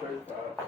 take that.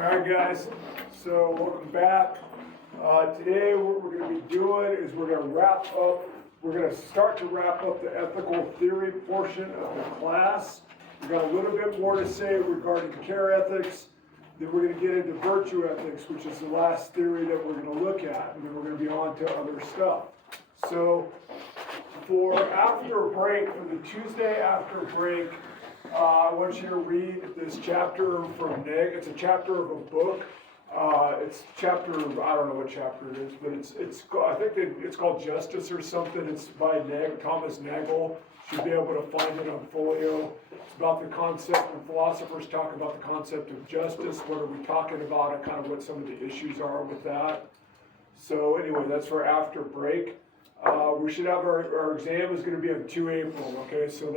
All right, guys, so welcome back. Today what we're going to be doing is we're going to start to wrap up the ethical theory portion of the class. We've got a little bit more to say regarding care ethics. Then we're going to get into virtue ethics, which is the last theory that we're going to look at, and then we're going to be on to other stuff. So for after break, for the Tuesday after break, I want you to read this chapter from Neg. It's a chapter of a book. It's chapter, I don't know what chapter it is, but I think it's called Justice or something. It's by Thomas Nagel. Should be able to find it on Folio. It's about the concept, when philosophers talk about the concept of justice, what are we talking about, and kind of what some of the issues are with that. So anyway, that's for after break. We should have our exam is going to be on 2 April, okay? So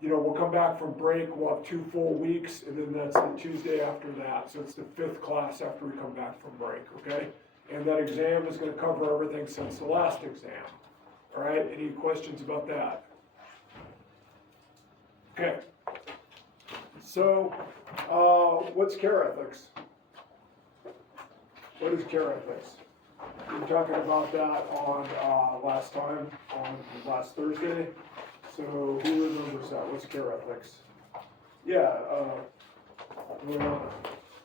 we'll come back from break, we'll have 2 full weeks, and then that's the Tuesday after that. So it's the 5th class after we come back from break, okay? And that exam is going to cover everything since the last exam. All right, any questions about that? Okay. So, what's care ethics? What is care ethics? We were talking about that on last Thursday. So who remembers that? What's care ethics? Yeah.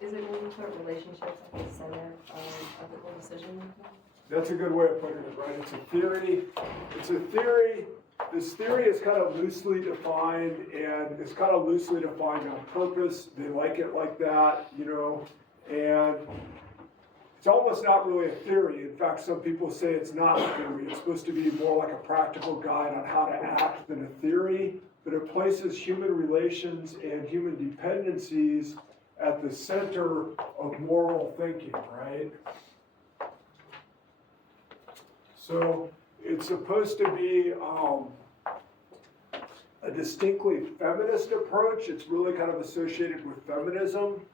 Is it when you put relationships at the center of ethical decision making? That's a good way of putting it, right? It's a theory. This theory is kind of loosely defined, and it's kind of loosely defined on purpose. They like it like that, and it's almost not really a theory. In fact, some people say it's not a theory. It's supposed to be more like a practical guide on how to act than a theory, but it places human relations and human dependencies at the center of moral thinking, right? So it's supposed to be a distinctly feminist approach. It's really kind of associated with feminism.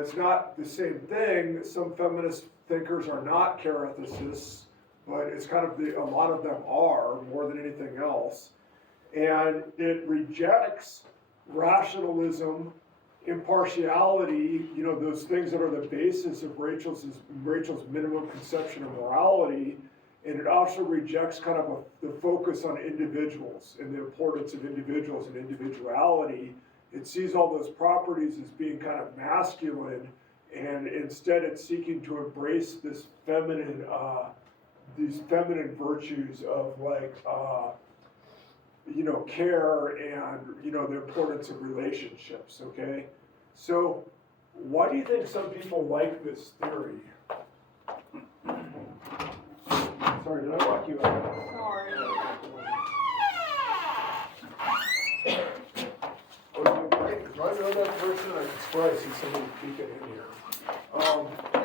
It's not the same thing. Some feminist thinkers are not care ethicists, but it's kind of a lot of them are, more than anything else. And it rejects rationalism, impartiality, those things that are the basis of Rachel's minimum conception of morality. And it also rejects kind of the focus on individuals and the importance of individuals and individuality, it sees all those properties as being kind of masculine, and instead it's seeking to embrace this feminine, these feminine virtues of like, care and, the importance of relationships, okay? So, why do you think some people like this theory? Sorry, did I lock you up? Sorry. Do I know that person? I swear I see somebody peeking in here.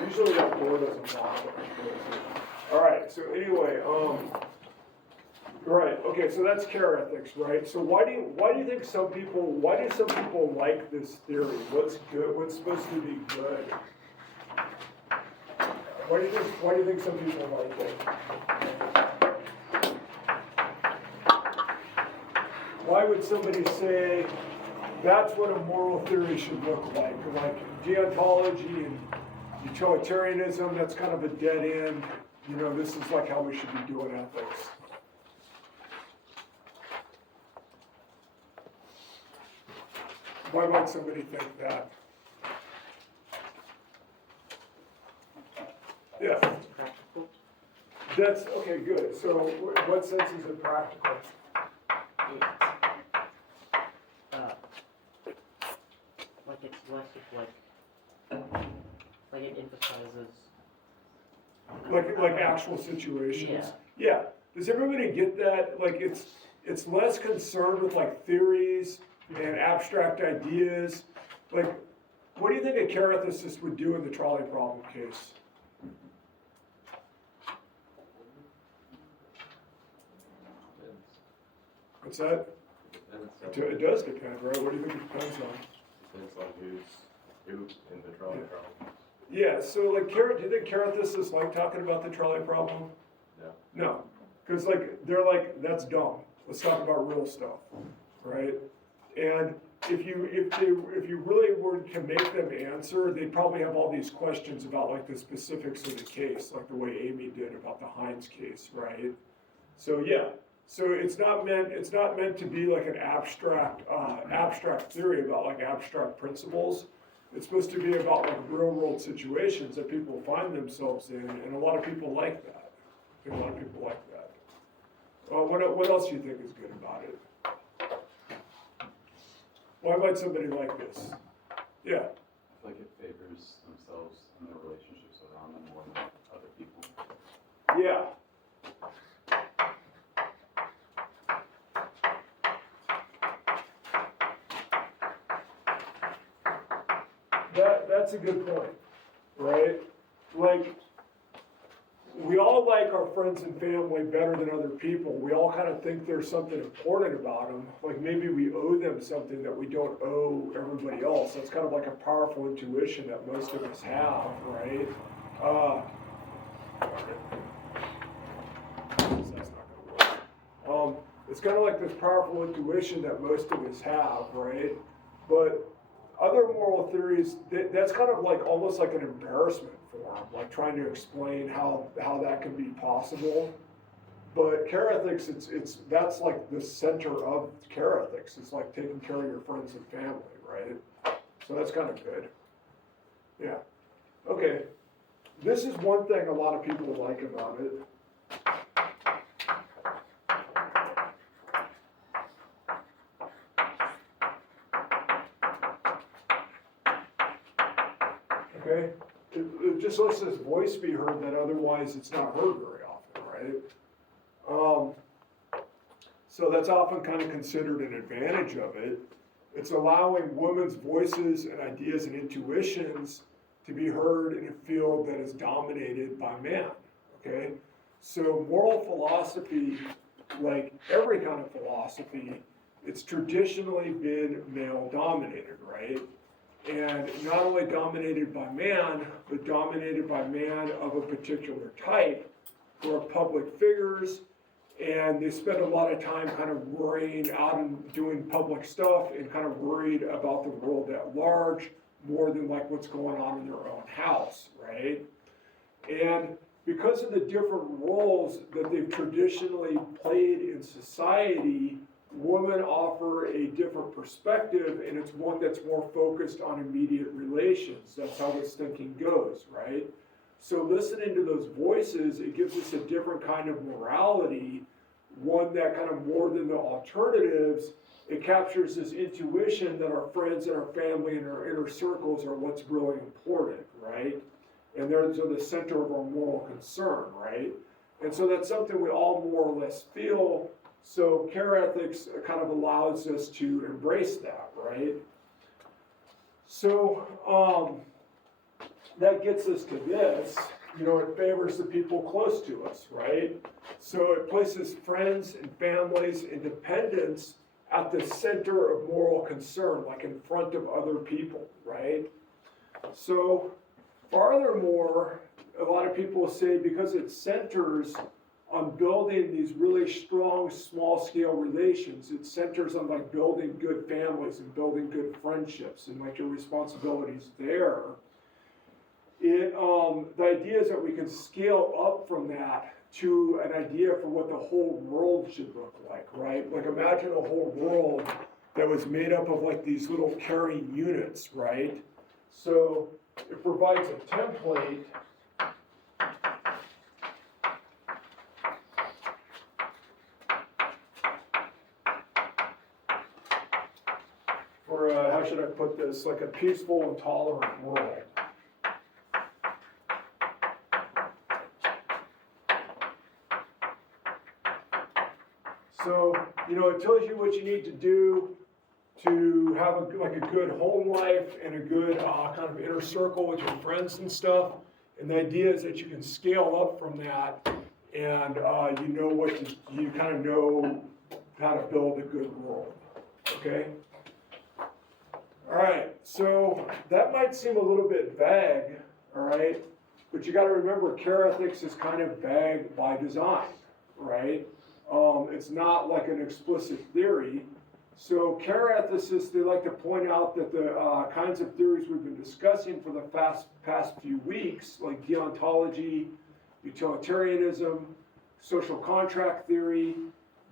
Usually that door doesn't lock. All right, so anyway, right, okay, so that's care ethics, right? So why do you think why do some people like this theory? What's good, what's supposed to be good? Why do you think some people like it? Why would somebody say that's what a moral theory should look like? Like deontology and utilitarianism, that's kind of a dead end. This is like how we should be doing ethics. Why might somebody think that? Yeah. Practical. That's, okay, good. So what sense is it practical? Like it's less of like it emphasizes. Like actual situations? Yeah. Yeah. Does everybody get that? Like it's less concerned with like theories and abstract ideas. Like, what do you think a care ethicist would do in the trolley problem case? What's that? It does depend, right? What do you think it depends on? Depends on who in the trolley problem. Yeah, so like, do you think care ethicists like talking about the trolley problem? No. No, because like, they're like, that's dumb. Let's talk about real stuff, right? And if you really were to make them answer, they'd probably have all these questions about like the specifics of the case, like the way Amy did about the Hines case, right? So yeah, so it's not meant to be like an abstract theory about like abstract principles. It's supposed to be about like real world situations that people find themselves in, and a lot of people like that. I think a lot of people like that. What else do you think is good about it? Why might somebody like this? Yeah. I feel like it favors themselves and their relationships around them more than other people. Yeah. That's a good point, right? Like, we all like our friends and family better than other people. We all kind of think there's something important about them. Like maybe we owe them something that we don't owe everybody else. That's kind of like a powerful intuition that most of us have, right? That's not gonna work. It's kind of like this powerful intuition that most of us have, right? But other moral theories, that's kind of like almost like an embarrassment for them, like trying to explain how that can be possible. But care ethics, that's like the center of care ethics. It's like taking care of your friends and family, right? So that's kind of good. Yeah. Okay. This is one thing a lot of people like about it. Okay? It just lets this voice be heard that otherwise it's not heard very often, right? So that's often kind of considered an advantage of it. It's allowing women's voices and ideas and intuitions to be heard in a field that is dominated by men, okay? So moral philosophy, like every kind of philosophy, it's traditionally been male-dominated, right? And not only dominated by man, but dominated by man of a particular type, who are public figures, and they spend a lot of time kind of worrying out and doing public stuff and kind of worried about the world at large, more than like what's going on in their own house, right? And because of the different roles that they've traditionally played in society, women offer a different perspective, and it's one that's more focused on immediate relations. That's how this thinking goes, right? So listening to those voices, it gives us a different kind of morality, one that kind of more than the alternatives, it captures this intuition that our friends and our family and our inner circles are what's really important, right? And they're the center of our moral concern, right? And so that's something we all more or less feel. So care ethics kind of allows us to embrace that, right? So that gets us to this. You know, it favors the people close to us, right? So it places friends and families and dependents at the center of moral concern, like in front of other people, right? So furthermore, a lot of people say because it centers on building these really strong small-scale relations, it centers on like building good families and building good friendships and like your responsibilities there. The idea is that we can scale up from that to an idea for what the whole world should look like, right? Like imagine a whole world that was made up of like these little caring units, right? So it provides a template for, how should I put this, like a peaceful and tolerant world. So, you know, it tells you what you need to do to have like a good home life and a good kind of inner circle with your friends and stuff. And the idea is that you can scale up from that and you know you kind of know how to build a good world, okay? All right, so that might seem a little bit vague, all right? But you gotta remember care ethics is kind of vague by design, right? It's not like an explicit theory. So care ethicists, they like to point out that the kinds of theories we've been discussing for the past few weeks, like deontology, utilitarianism, social contract theory,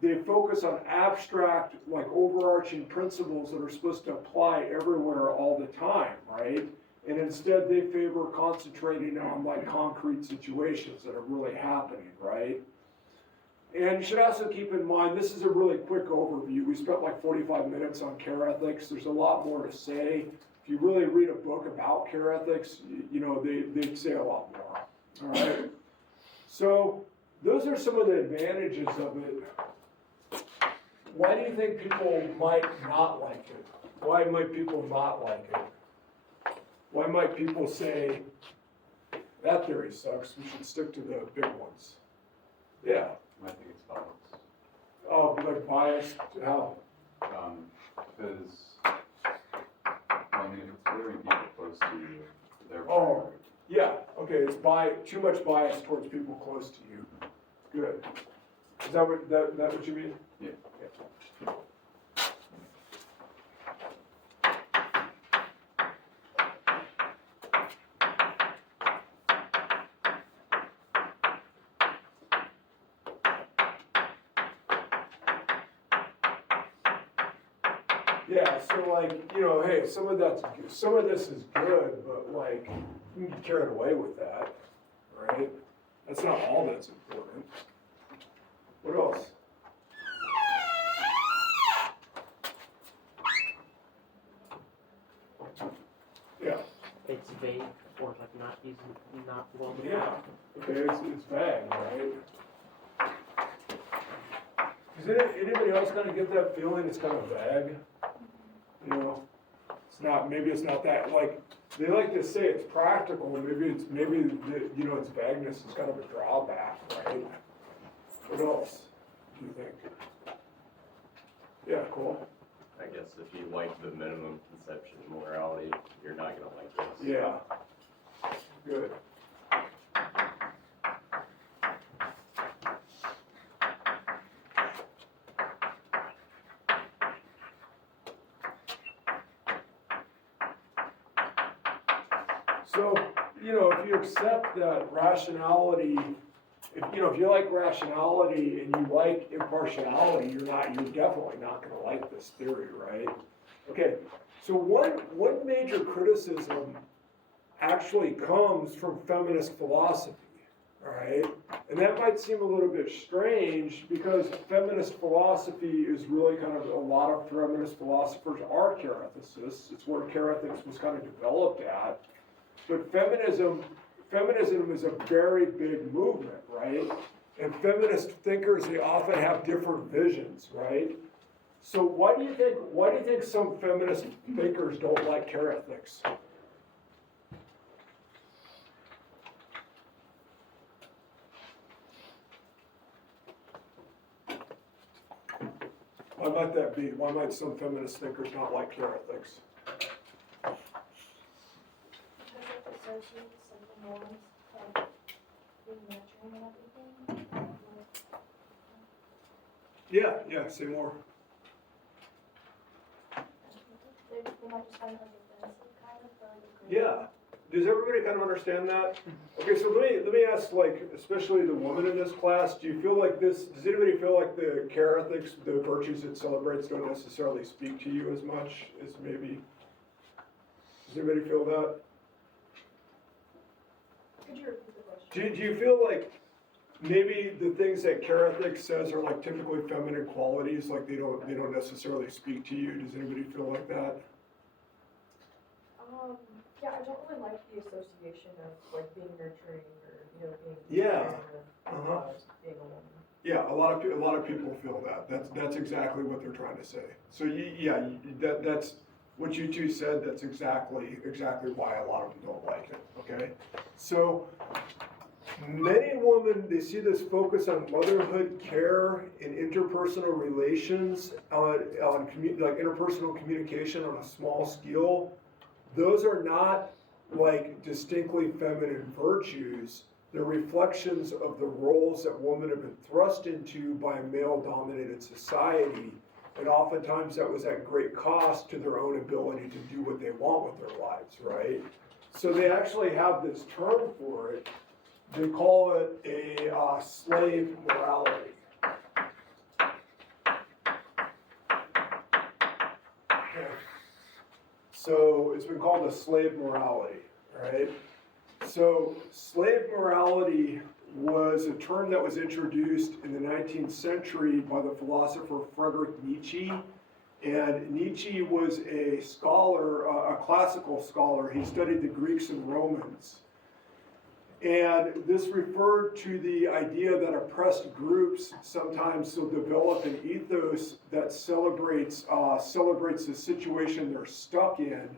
they focus on abstract, like overarching principles that are supposed to apply everywhere all the time, right? And instead they favor concentrating on like concrete situations that are really happening, right? And you should also keep in mind, this is a really quick overview. We spent like 45 minutes on care ethics. There's a lot more to say. If you really read a book about care ethics, you know, they'd say a lot more, all right? So those are some of the advantages of it. Why do you think people might not like it? Why might people not like it? Why might people say, that theory sucks, we should stick to the big ones? Yeah. I think it's balanced. Oh, like biased, how? Because, I mean, if it's favoring people close to you, they're. Oh, yeah, okay, it's too much bias towards people close to you. Good. Is that what you mean? Yeah. Yeah, so like, you know, hey, some of this is good, but like, you can get carried away with that, right? That's not all that's important. What else? Yeah, It's vague or like not easy, not well defined. yeah, okay, it's vague, right? Does anybody else kind of get that feeling it's kind of vague? You know, maybe it's not that, like, they like to say it's practical, maybe you know, its vagueness is kind of a drawback, right? What else do you think? Yeah, cool. I guess if you like the minimum conception of morality, you're not gonna like this. Yeah, good. So, you know, if you accept that rationality if you like rationality and you like impartiality, you're definitely not gonna like this theory, right? Okay, so one major criticism actually comes from feminist philosophy, right? And that might seem a little bit strange because feminist philosophy is really kind of, a lot of feminist philosophers are charethicists. It's where carethics was kind of developed at. But feminism is a very big movement, right? And feminist thinkers, they often have different visions, right? So why do you think some feminist thinkers don't like carethics? Why might that be? Why might some feminist thinkers not like carethics? Because it associates some of the norms of being nurturing and everything. Yeah, say more. They might just find it offensive kind of for like a group. Yeah. Does everybody kind of understand that? Okay, so let me ask, like, especially the woman in this class, does anybody feel like the carethics, the virtues it celebrates, don't necessarily speak to you as much as maybe, does anybody feel that? Could you repeat the question? Do you feel like maybe the things that carethics says are like typically feminine qualities, like they don't necessarily speak to you? Does anybody feel like that? Yeah, I don't really like the association of like being nurturing or, being. Yeah. caring Uh-huh. of, being a woman. Yeah, a lot of people feel that. That's exactly what they're trying to say. So that's what you two said. That's exactly why a lot of them don't like it. Okay, so many women, they see this focus on motherhood care and interpersonal relations, like interpersonal communication on a small scale. Those are not like distinctly feminine virtues. They're reflections of the roles that women have been thrust into by a male-dominated society. And oftentimes that was at great cost to their own ability to do what they want with their lives, right? So they actually have this term for it. They call it a slave morality. So it's been called a slave morality, right? So slave morality was a term that was introduced in the 19th century by the philosopher Friedrich Nietzsche. And Nietzsche was a scholar, a classical scholar. He studied the Greeks and Romans. And this referred to the idea that oppressed groups sometimes will develop an ethos that celebrates the situation they're stuck in,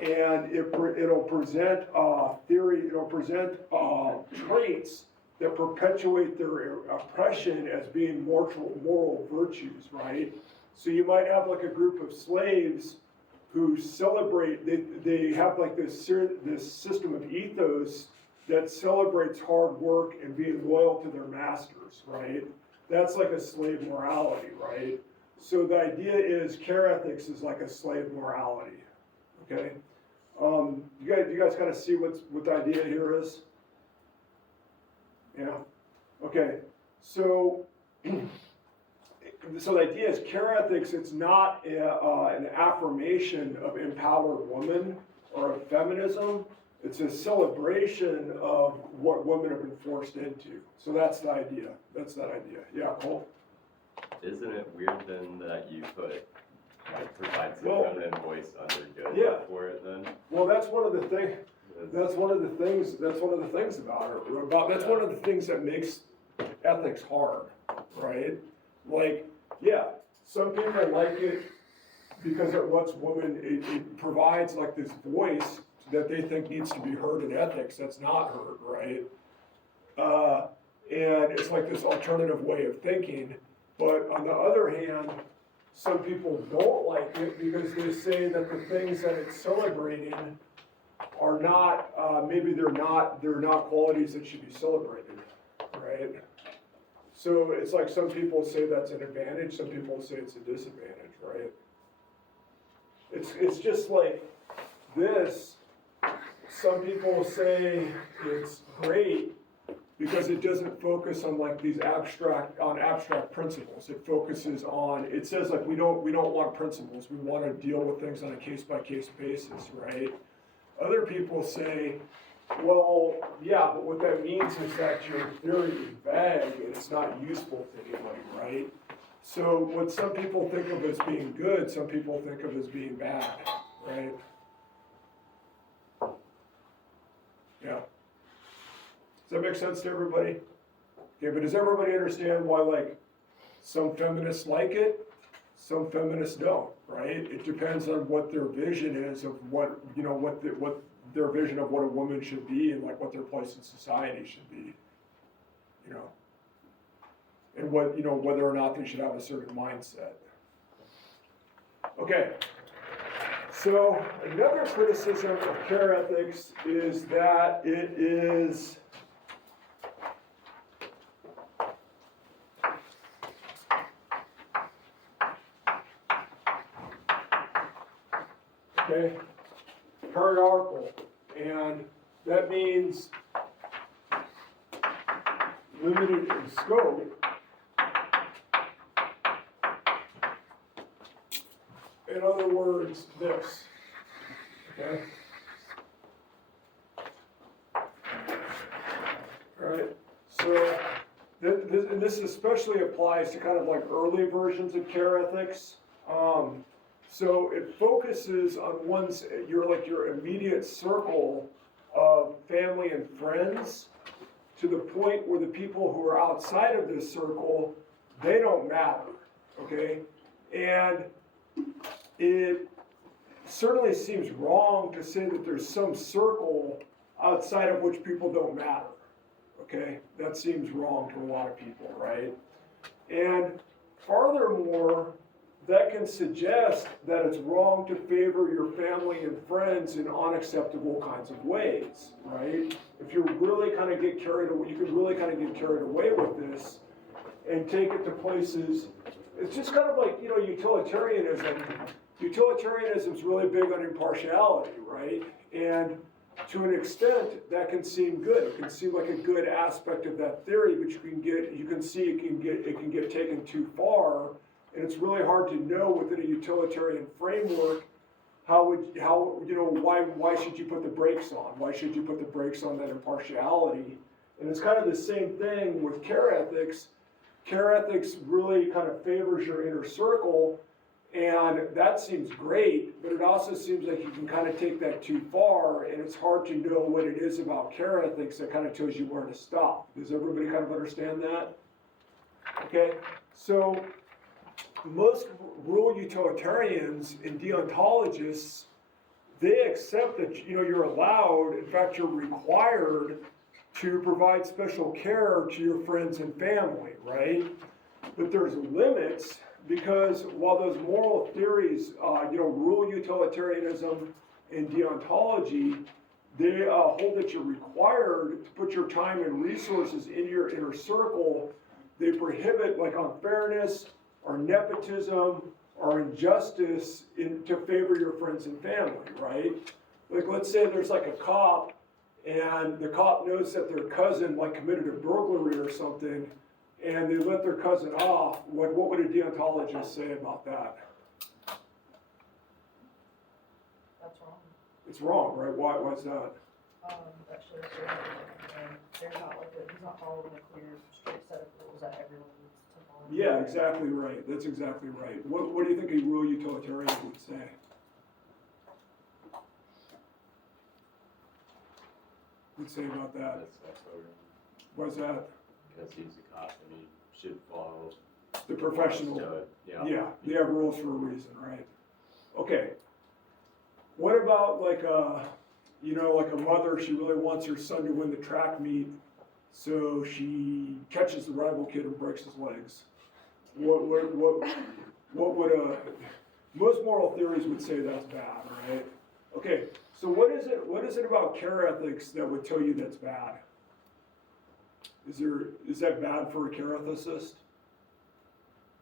and it'll present traits that perpetuate their oppression as being moral virtues, right? So you might have like a group of slaves who celebrate. They have like this system of ethos that celebrates hard work and being loyal to their masters, right? That's like a slave morality, right? So the idea is carethics is like a slave morality, okay? You guys kind of see what the idea here is? Yeah, okay. So the idea is carethics, it's not an affirmation of empowered woman or of feminism. It's a celebration of what women have been forced into. So that's the idea. Yeah, Cole? Isn't it weird then that you provide some Well, feminine voice under good yeah. for it then? Well, that's one of the things. That's one of the things about it. That's one of the things that makes ethics hard, right? Like, yeah, some people like it because it lets women. It provides like this voice that they think needs to be heard in ethics that's not heard, right? And it's like this alternative way of thinking. But on the other hand, some people don't like it because they say that the things that it's celebrating are not, maybe they're not qualities that should be celebrated, right? So it's like some people say that's an advantage, some people say it's a disadvantage, right? It's just like this. Some people say it's great because it doesn't focus on like these abstract principles. It focuses on, it says like we don't want principles, we want to deal with things on a case-by-case basis, right? Other people say, well, yeah, but what that means is that your theory is vague and it's not useful to anybody, right? So what some people think of as being good, some people think of as being bad, right? Yeah. Does that make sense to everybody? Okay, but does everybody understand why, like, some feminists like it, some feminists don't, right? It depends on what their vision is of what, you know, what their vision of what a woman should be and like what their place in society should be, you know? And what, you know, whether or not they should have a certain mindset. Okay. So another criticism of care ethics is that it is hierarchical, and that means limited in scope. In other words, this, okay? All right, so this especially applies to kind of like early versions of care ethics. So it focuses on your immediate circle of family and friends, to the point where the people who are outside of this circle, they don't matter, okay? And it certainly seems wrong to say that there's some circle outside of which people don't matter, okay? That seems wrong to a lot of people, right? And furthermore, that can suggest that it's wrong to favor your family and friends in unacceptable kinds of ways, right? If you really kind of get carried away, you can really kind of get carried away with this and take it to places. It's just kind of like, you know, utilitarianism. Utilitarianism is really big on impartiality, right? And to an extent, that can seem good. It can seem like a good aspect of that theory, but you can see it can get taken too far. And it's really hard to know within a utilitarian framework why should you put the brakes on? Why should you put the brakes on that impartiality? And it's kind of the same thing with care ethics. Care ethics really kind of favors your inner circle, and that seems great, but it also seems like you can kind of take that too far, and it's hard to know what it is about care ethics that kind of tells you where to stop. Does everybody kind of understand that? Okay, so most rule utilitarians and deontologists, they accept that, you know, you're allowed, in fact, you're required to provide special care to your friends and family, right? But there's limits, because while those moral theories, rule utilitarianism and deontology, they hold that you're required to put your time and resources in your inner circle, they prohibit like unfairness or nepotism or injustice to favor your friends and family, right? Like, let's say there's like a cop, and the cop knows that their cousin like committed a burglary or something, and they let their cousin off. What would a deontologist say about that? That's wrong. It's wrong, right? Why is that? That shows there's not he's not following a clear, straight set of rules that everyone needs to follow. Yeah, exactly right. That's exactly right. What do you think a real utilitarian would say? Say about that? That's over. Why's that? Because he's a cop and he should follow. The professional. Yeah, they have rules for a reason, right? Okay. What about like a mother, she really wants her son to win the track meet, so she catches the rival kid and breaks his legs. What would most moral theories would say that's bad, right? Okay, so what is it about care ethics that would tell you that's bad? Is that bad for a care ethicist?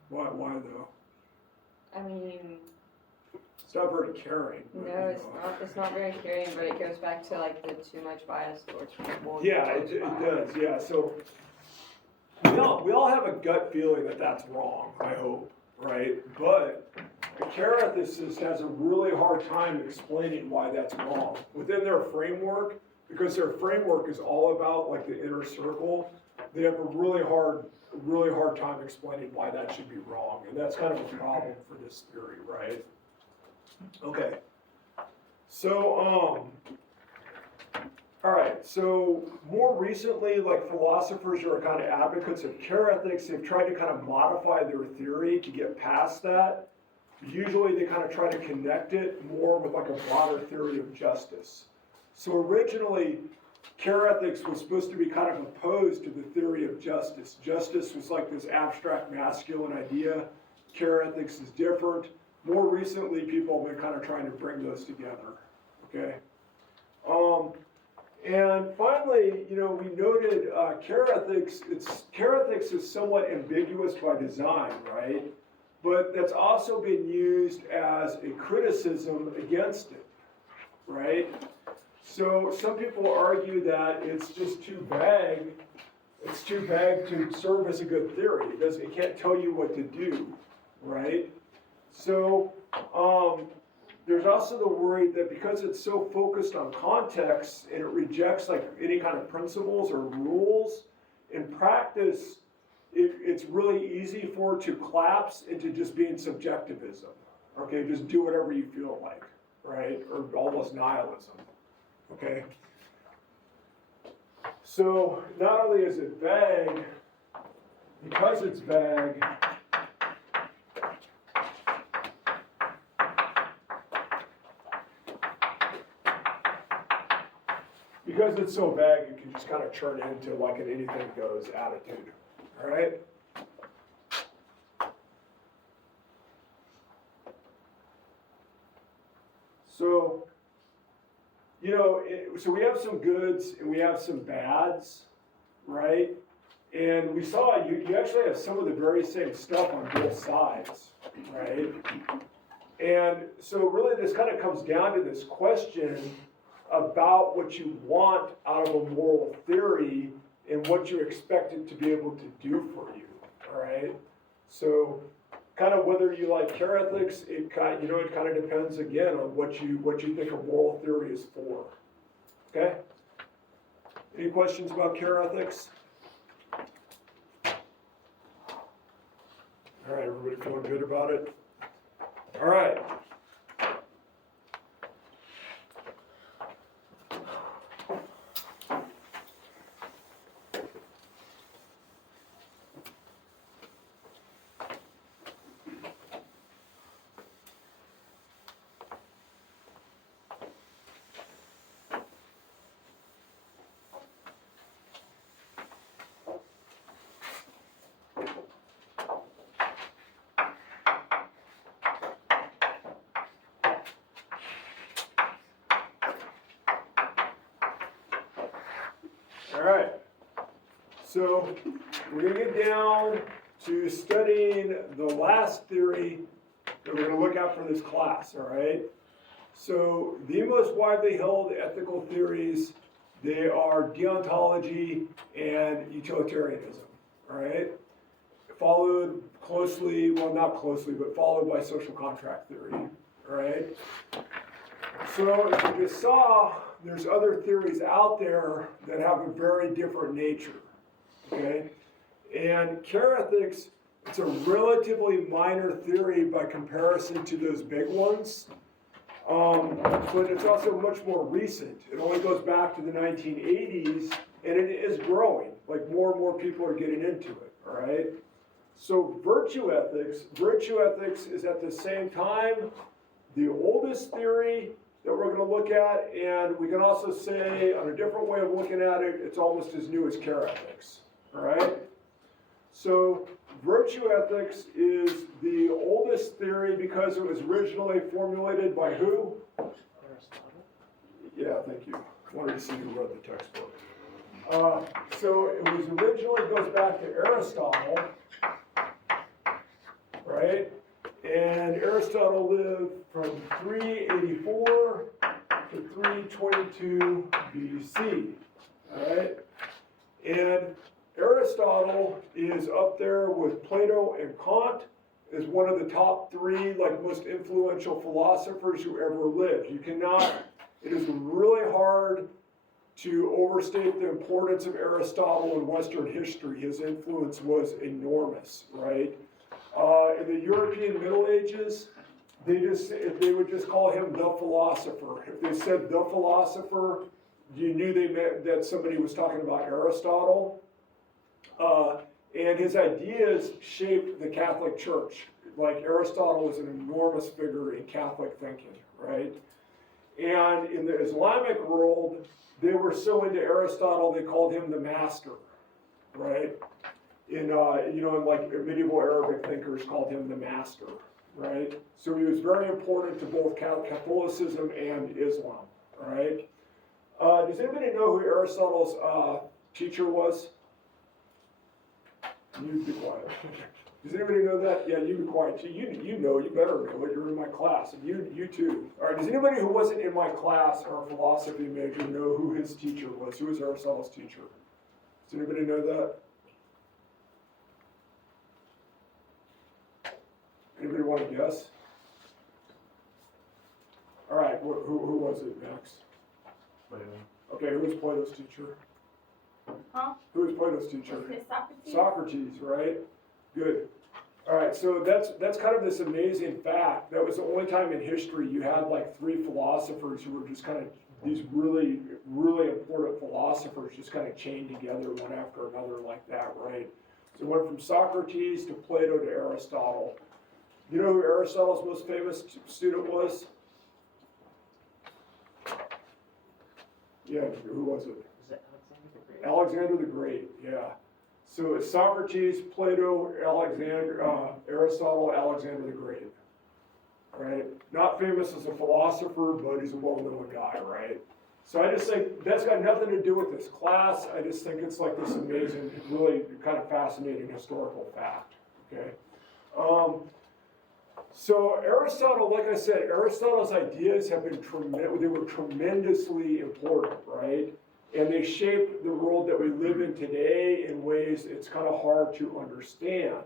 Why though? I mean, It's not very caring. but, No, you it's know. not, it's not very caring, but it goes back to like the too much bias towards people. Yeah, it does, yeah, so we all have a gut feeling that that's wrong, I hope, right? But a care ethicist has a really hard time explaining why that's wrong within their framework, because their framework is all about like the inner circle. They have a really hard time explaining why that should be wrong, and that's kind of a problem for this theory, right? Okay, so all right, so more recently, like philosophers who are kind of advocates of care ethics, they've tried to kind of modify their theory to get past that. Usually they kind of try to connect it more with like a broader theory of justice. So originally, care ethics was supposed to be kind of opposed to the theory of justice. Justice was like this abstract masculine idea. Care ethics is different. More recently, people have been kind of trying to bring those together, okay? And finally, you know, we noted care ethics is somewhat ambiguous by design, right? But that's also been used as a criticism against it, right? So some people argue that it's just too vague. It's too vague to serve as a good theory. It can't tell you what to do, right? So there's also the worry that because it's so focused on context and it rejects like any kind of principles or rules, in practice, it's really easy for it to collapse into just being subjectivism. Okay, just do whatever you feel like, right? Or almost nihilism. Okay? So not only is it vague, because it's vague, because it's so vague, it can just kind of turn into like an anything goes attitude. All right? So, you know, so we have some goods and we have some bads, right? And we saw you actually have some of the very same stuff on both sides, right? And so really this kind of comes down to this question about what you want out of a moral theory and what you expect it to be able to do for you, all right? So kind of whether you like care ethics, it kind of depends again on what you think a moral theory is for, okay? Any questions about care ethics? All right, everybody feeling good about it? All right. All right, so we're going to get down to studying the last theory that we're going to look at for this class, all right? So the most widely held ethical theories, they are deontology and utilitarianism, all right? Followed closely, well not closely, but followed by social contract theory, all right? So as you just saw, there's other theories out there that have a very different nature, okay? And care ethics, it's a relatively minor theory by comparison to those big ones, but it's also much more recent. It only goes back to the 1980s, and it is growing. Like more and more people are getting into it, all right? So virtue ethics is at the same time the oldest theory that we're going to look at, and we can also say, on a different way of looking at it, it's almost as new as care ethics, all right? So virtue ethics is the oldest theory because it was originally formulated by who? Aristotle. Yeah, thank you. I wanted to see who wrote the textbook. So it was originally, goes back to Aristotle, right? And Aristotle lived from 384 to 322 BC, all right? And Aristotle is up there with Plato and Kant as one of the top three, like, most influential philosophers who ever lived. You cannot, it is really hard to overstate the importance of Aristotle in Western history. His influence was enormous, right? In the European Middle Ages, they would just call him the philosopher. If they said the philosopher, you knew they meant that somebody was talking about Aristotle. And his ideas shaped the Catholic Church. Like, Aristotle was an enormous figure in Catholic thinking, right? And in the Islamic world, they were so into Aristotle, they called him the master, right? In like medieval Arabic thinkers called him the master, right? So he was very important to both Catholicism and Islam, right? Does anybody know who Aristotle's teacher was? You be quiet. Does anybody know that? Yeah, you be quiet too. You know, you better know it. You're in my class, and you too. All right. Does anybody who wasn't in my class or a philosophy major know who his teacher was? Who was Aristotle's teacher? Does anybody know that? Anybody want to guess? All right. Who was it, Max? Okay. Who was Plato's teacher? Huh? Who was Plato's teacher? Was it Socrates? Socrates, right? Good. All right, so that's kind of this amazing fact. That was the only time in history you had like three philosophers who were just kind of these really, really important philosophers just kind of chained together one after another like that, right? So it went from Socrates to Plato to Aristotle. You know who Aristotle's most famous student was? Yeah, who was it? Is that Alexander the Great? Alexander the Great, yeah. So it's Socrates, Plato, Aristotle, Alexander the Great, right? Not famous as a philosopher, but he's a well-known guy, right? So I just think that's got nothing to do with this class. I just think it's like this amazing, really kind of fascinating historical fact, okay? So Aristotle, like I said, Aristotle's ideas have been they were tremendously important, right? And they shape the world that we live in today in ways it's kind of hard to understand.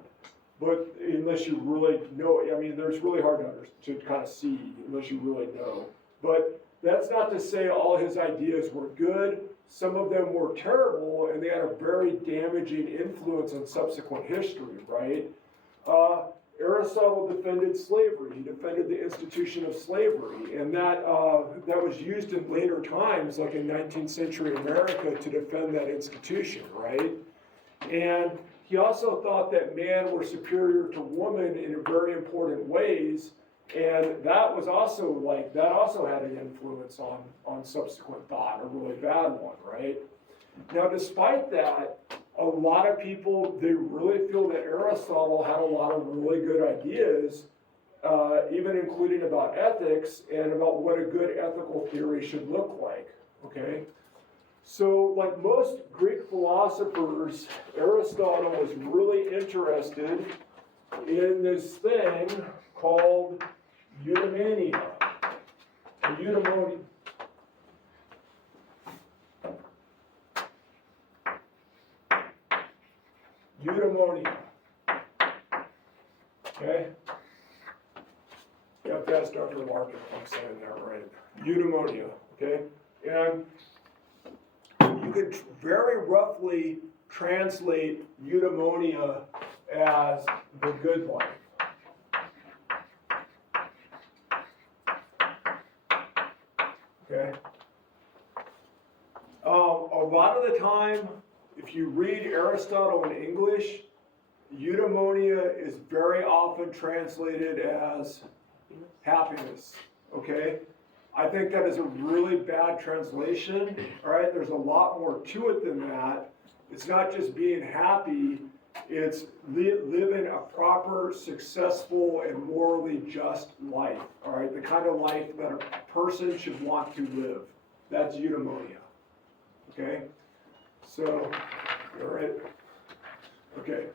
But unless you really know, I mean, there's really hard to kind of see unless you really know. But that's not to say all his ideas were good. Some of them were terrible, and they had a very damaging influence on subsequent history, right? Aristotle defended slavery. He defended the institution of slavery, and that was used in later times, like in 19th century America, to defend that institution, right? And he also thought that men were superior to women in very important ways, and that also had an influence on subsequent thought, a really bad one, right? Now, despite that, a lot of people, they really feel that Aristotle had a lot of really good ideas, even including about ethics and about what a good ethical theory should look like, okay? So, like most Greek philosophers, Aristotle was really interested in this thing called eudaimonia. Eudaimonia. Okay? You have to ask Dr. Larkin if I'm saying that right. Eudaimonia. Okay? And you could very roughly translate eudaimonia as the good life. Okay? A lot of the time, if you read Aristotle in English, eudaimonia is very often translated as happiness, okay? I think that is a really bad translation, all right? There's a lot more to it than that. It's not just being happy, it's living a proper, successful, and morally just life, all right? The kind of life that a person should want to live. That's eudaimonia, okay? So, all right, okay.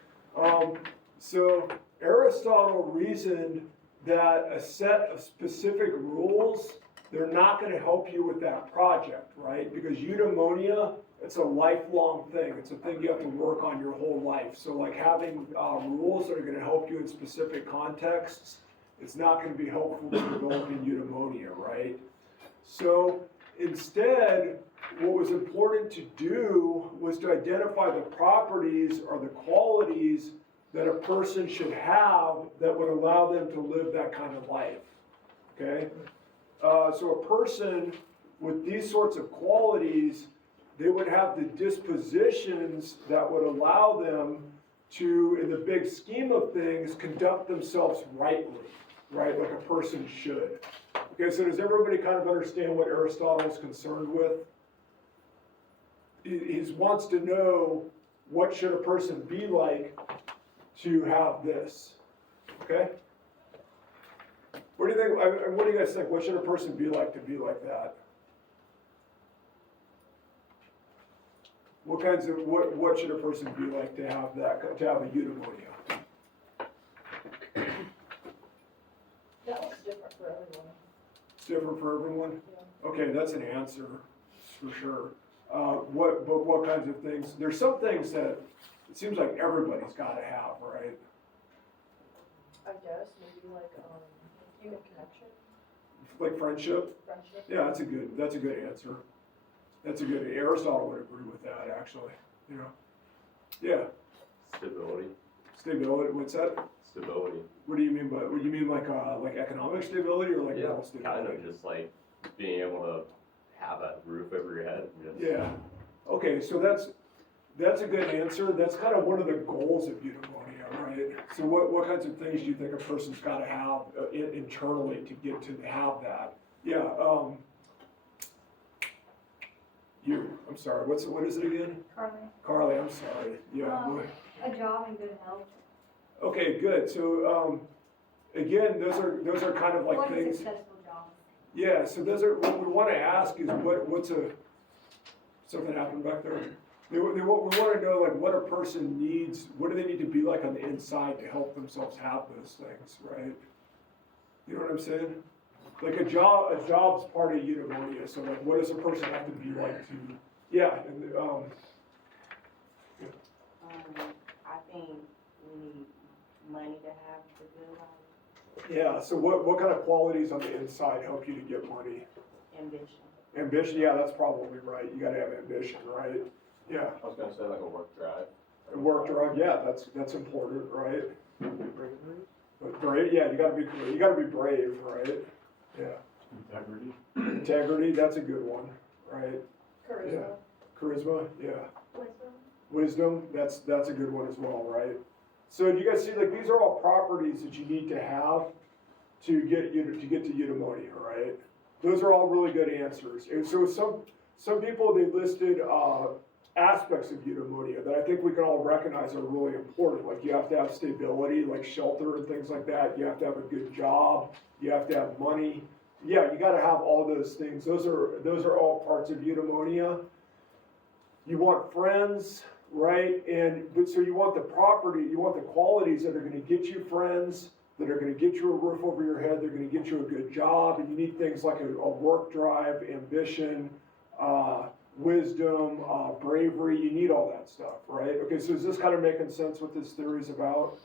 So Aristotle reasoned that a set of specific rules, they're not gonna help you with that project, right? Because eudaimonia, it's a lifelong thing. It's a thing you have to work on your whole life. So like having rules that are gonna help you in specific contexts, it's not gonna be helpful to developing eudaimonia, right? So instead, what was important to do was to identify the properties or the qualities that a person should have that would allow them to live that kind of life, okay? So a person with these sorts of qualities, they would have the dispositions that would allow them to, in the big scheme of things, conduct themselves rightly, right, like a person should. Okay, so does everybody kind of understand what Aristotle's concerned with? He wants to know what should a person be like to have this, okay? What do you think, what do you guys think? What should a person be like to be like that? What kinds of, what should a person be like to have that, to have a eudaimonia? That looks different for everyone. It's different for everyone? Yeah. Okay, that's an answer, for sure. But what kinds of things? There's some things that it seems like everybody's gotta have, right? I guess maybe like, human connection, Like friendship? friendship. Yeah, that's a good answer. That's a good, Aristotle would agree with that, actually, you know? Yeah, Stability, stability, what's that? stability. What do you mean by, what do you mean like economic stability or like Yeah, mental stability? kind of just like being able to have a roof over your head. Just, Yeah, okay, so that's a good answer. That's kind of one of the goals of eudaimonia, right? So what kinds of things do you think a person's gotta have internally to get to have that? Yeah, I'm sorry, what is it again? Carly, Carly, I'm sorry, yeah. a job and good health. Okay, good, so, again, those are kind of like What a things. successful job. Yeah, so those are, what we wanna ask is what's something happened back there? We wanna know like what a person needs, what do they need to be like on the inside to help themselves have those things, right? You know what I'm saying? Like a job's part of eudaimonia, so like what does a person have to be like to, yeah, and, I think we need money to have the good life, yeah, so what kind of qualities on the inside help you to get money? ambition. Ambition, yeah, that's probably right, you gotta have ambition, right? Yeah, I was gonna say like a work drive. and work drive, yeah, that's important, right? Bravery? But brave, yeah, you gotta be brave, right? Yeah. Integrity. Integrity, that's a good one, right? Charisma. Charisma, yeah. Wisdom. Wisdom, that's a good one as well, right? So do you guys see, like, these are all properties that you need to have to get to eudaimonia, right? Those are all really good answers. And so some people, they listed aspects of eudaimonia that I think we can all recognize are really important. Like you have to have stability, like shelter and things like that. You have to have a good job. You have to have money. Yeah, you gotta have all those things. Those are all parts of eudaimonia. You want friends, right? But so you want the property, you want the qualities that are gonna get you friends, that are gonna get you a roof over your head, they're gonna get you a good job, and you need things like a work drive, ambition, wisdom, bravery, you need all that stuff, right? Okay, so is this kind of making sense what this theory is about?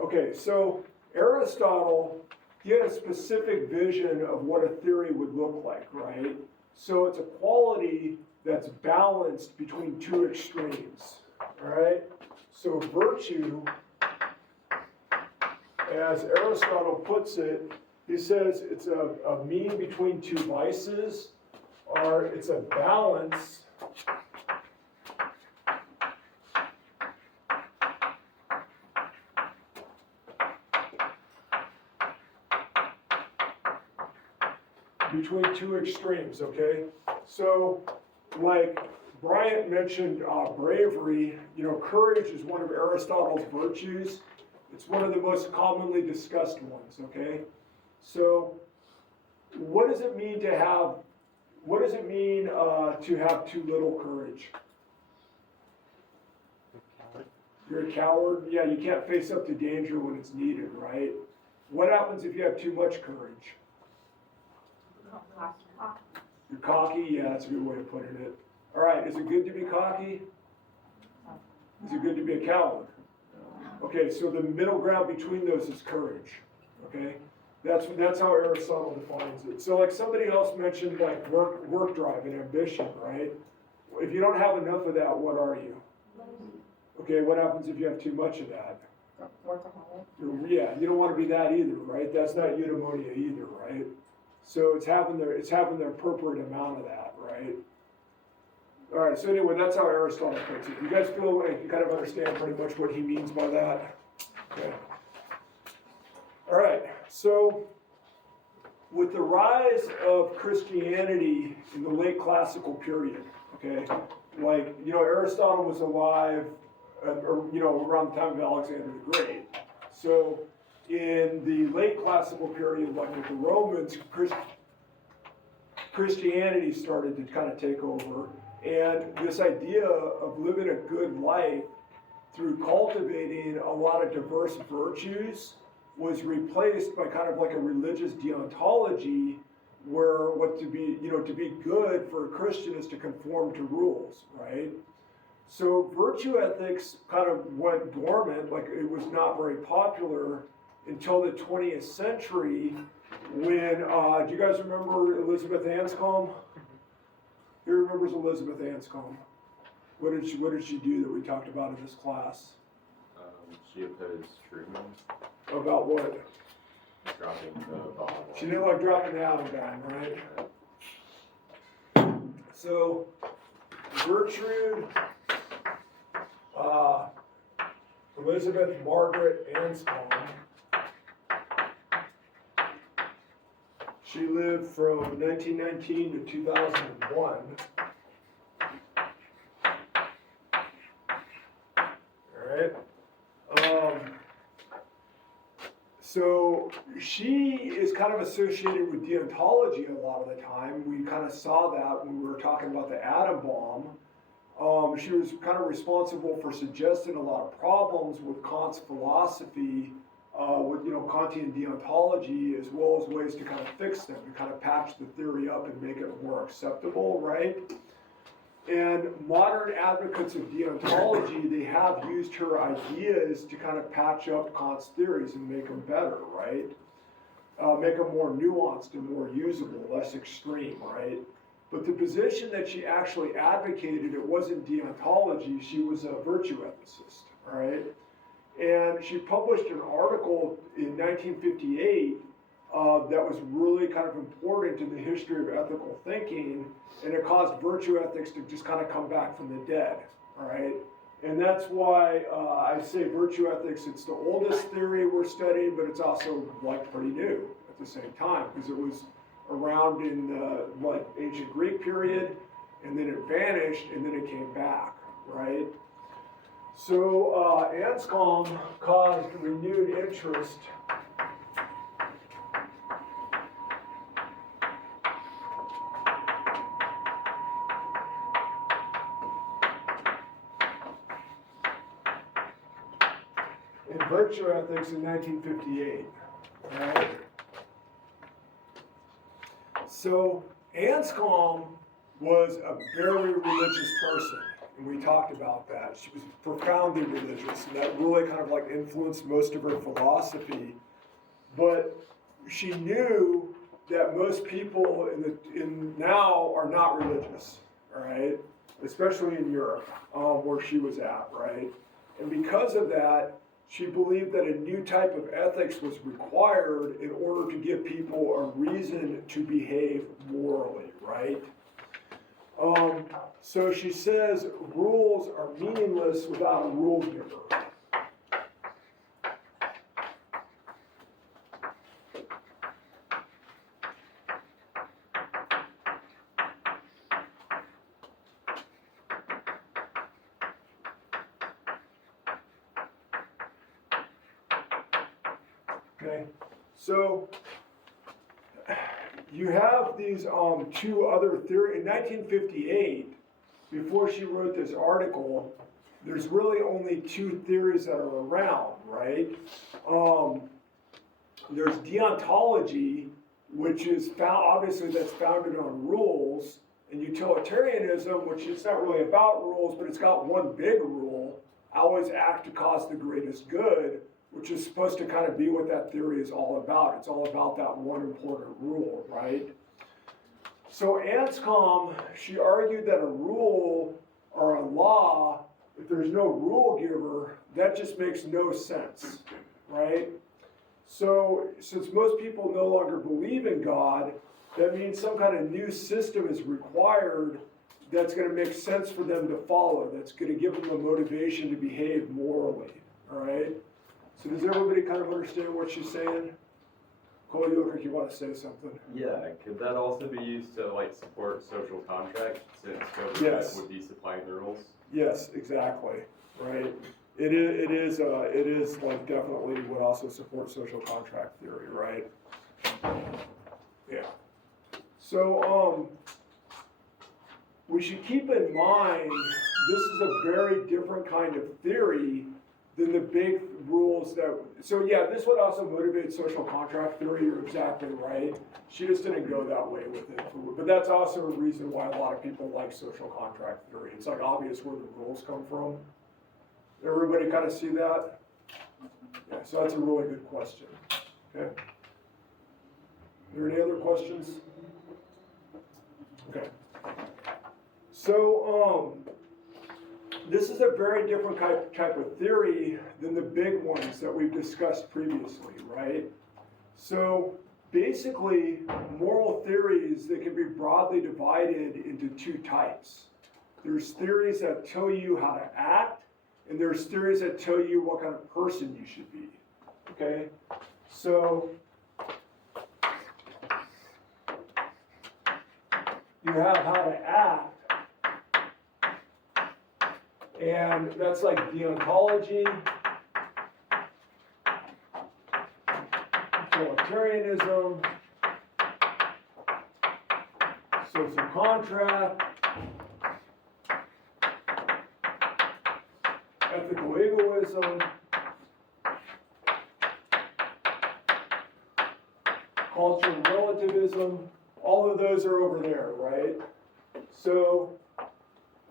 Okay, so Aristotle, he had a specific vision of what a theory would look like, right? So it's a quality that's balanced between two extremes, all right? So virtue, as Aristotle puts it, he says it's a mean between two vices, or it's a balance between two extremes, okay? So, like Bryant mentioned bravery, courage is one of Aristotle's virtues. It's one of the most commonly discussed ones, okay? So, what does it mean to have too little courage? Coward? You're a coward? Yeah, you can't face up to danger when it's needed, right? What happens if you have too much courage? You're cocky? Yeah, that's a good way of putting it. All right, is it good to be cocky? Is it good to be a coward? Okay, so the middle ground between those is courage, okay? That's how Aristotle defines it. So like somebody else mentioned like work drive and ambition, right? If you don't have enough of that, what are you? Okay, what happens if you have too much of that? Workaholic. Yeah, you don't want to be that either, right? That's not eudaimonia either, right? So it's having their appropriate amount of that, right? All right, so anyway, that's how Aristotle puts it. You guys feel like you kind of understand pretty much what he means by that? Okay. All right, so with the rise of Christianity in the late classical period, okay, like, Aristotle was alive, around the time of Alexander the Great. So in the late classical period, like with the Romans, Christianity started to kind of take over. And this idea of living a good life through cultivating a lot of diverse virtues was replaced by kind of like a religious deontology where to be good for a Christian is to conform to rules, right? So virtue ethics kind of went dormant, like it was not very popular until the 20th century when, do you guys remember Elizabeth Anscombe? Who remembers Elizabeth Anscombe? What did she do that we talked about in this class? She opposed Truman About what? dropping the bomb. She didn't like dropping the atom bomb, right? So, Gertrude, Elizabeth Margaret Anscombe, she lived from 1919 to 2001. All right. So she is kind of associated with deontology a lot of the time. We kind of saw that when we were talking about the atom bomb. She was kind of responsible for suggesting a lot of problems with Kant's philosophy, with Kantian deontology, as well as ways to kind of fix them, to kind of patch the theory up and make it more acceptable, right? And modern advocates of deontology, they have used her ideas to kind of patch up Kant's theories and make them better, right? Make them more nuanced and more usable, less extreme, right? But the position that she actually advocated, it wasn't deontology, she was a virtue ethicist, right? And she published an article in 1958 that was really kind of important in the history of ethical thinking, and it caused virtue ethics to just kind of come back from the dead, all right? And that's why I say virtue ethics, it's the oldest theory we're studying, but it's also like pretty new at the same time, because it was around in the ancient Greek period, and then it vanished, and then it came back, right? So Anscombe caused renewed interest in virtue ethics in 1958, right? So Anscombe was a very religious person, and we talked about that. She was profoundly religious, and that really kind of like influenced most of her philosophy. But she knew that most people in now are not religious, all right? Especially in Europe, where she was at, right? And because of that, she believed that a new type of ethics was required in order to give people a reason to behave morally, right? So she says rules are meaningless without a rule giver. Okay, so you have these two other theories. In 1958, before she wrote this article, there's really only two theories that are around, right? There's deontology, which is obviously that's founded on rules, and utilitarianism, which is not really about rules, but it's got one big rule: always act to cause the greatest good, which is supposed to kind of be what that theory is all about. It's all about that one important rule, right? So Anscombe, she argued that a rule or a law, if there's no rule giver, that just makes no sense, right? So since most people no longer believe in God, that means some kind of new system is required that's going to make sense for them to follow, that's going to give them the motivation to behave morally, all right? So does everybody kind of understand what she's saying? Cole, you look like you want to say something. Yeah, could that also be used to like support social contract since government Yes. would be supplying the rules? Yes, exactly, right? It is like definitely would also support social contract theory, right? Yeah. So, we should keep in mind, this is a very different kind of theory than the big rules that, so yeah, this would also motivate social contract theory, you're exactly right. She just didn't go that way with it, but that's also a reason why a lot of people like social contract theory. It's like obvious where the rules come from. Everybody kind of see that? Yeah, so that's a really good question. Okay. Are there any other questions? Okay. So, this is a very different type of theory than the big ones that we've discussed previously, right? So, basically, moral theories, they can be broadly divided into two types. There's theories that tell you how to act, and there's theories that tell you what kind of person you should be, okay? So, you have how to act, and that's like deontology, utilitarianism, social contract, ethical egoism, cultural relativism. All of those are over there, right? So,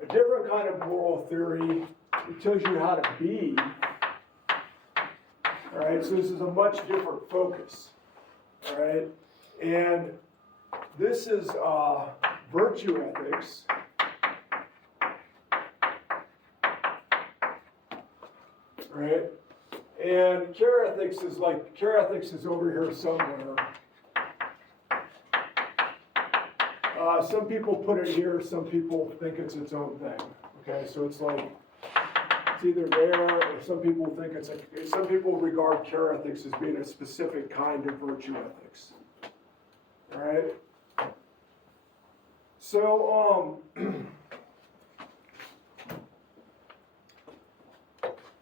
a different kind of moral theory, it tells you how to be. All right, so this is a much different focus. All right, and this is virtue ethics. Right, and care ethics is over here somewhere. Some people put it here, some people think it's its own thing. Okay, so it's like, it's either there, or some people regard care ethics as being a specific kind of virtue ethics. All right? So,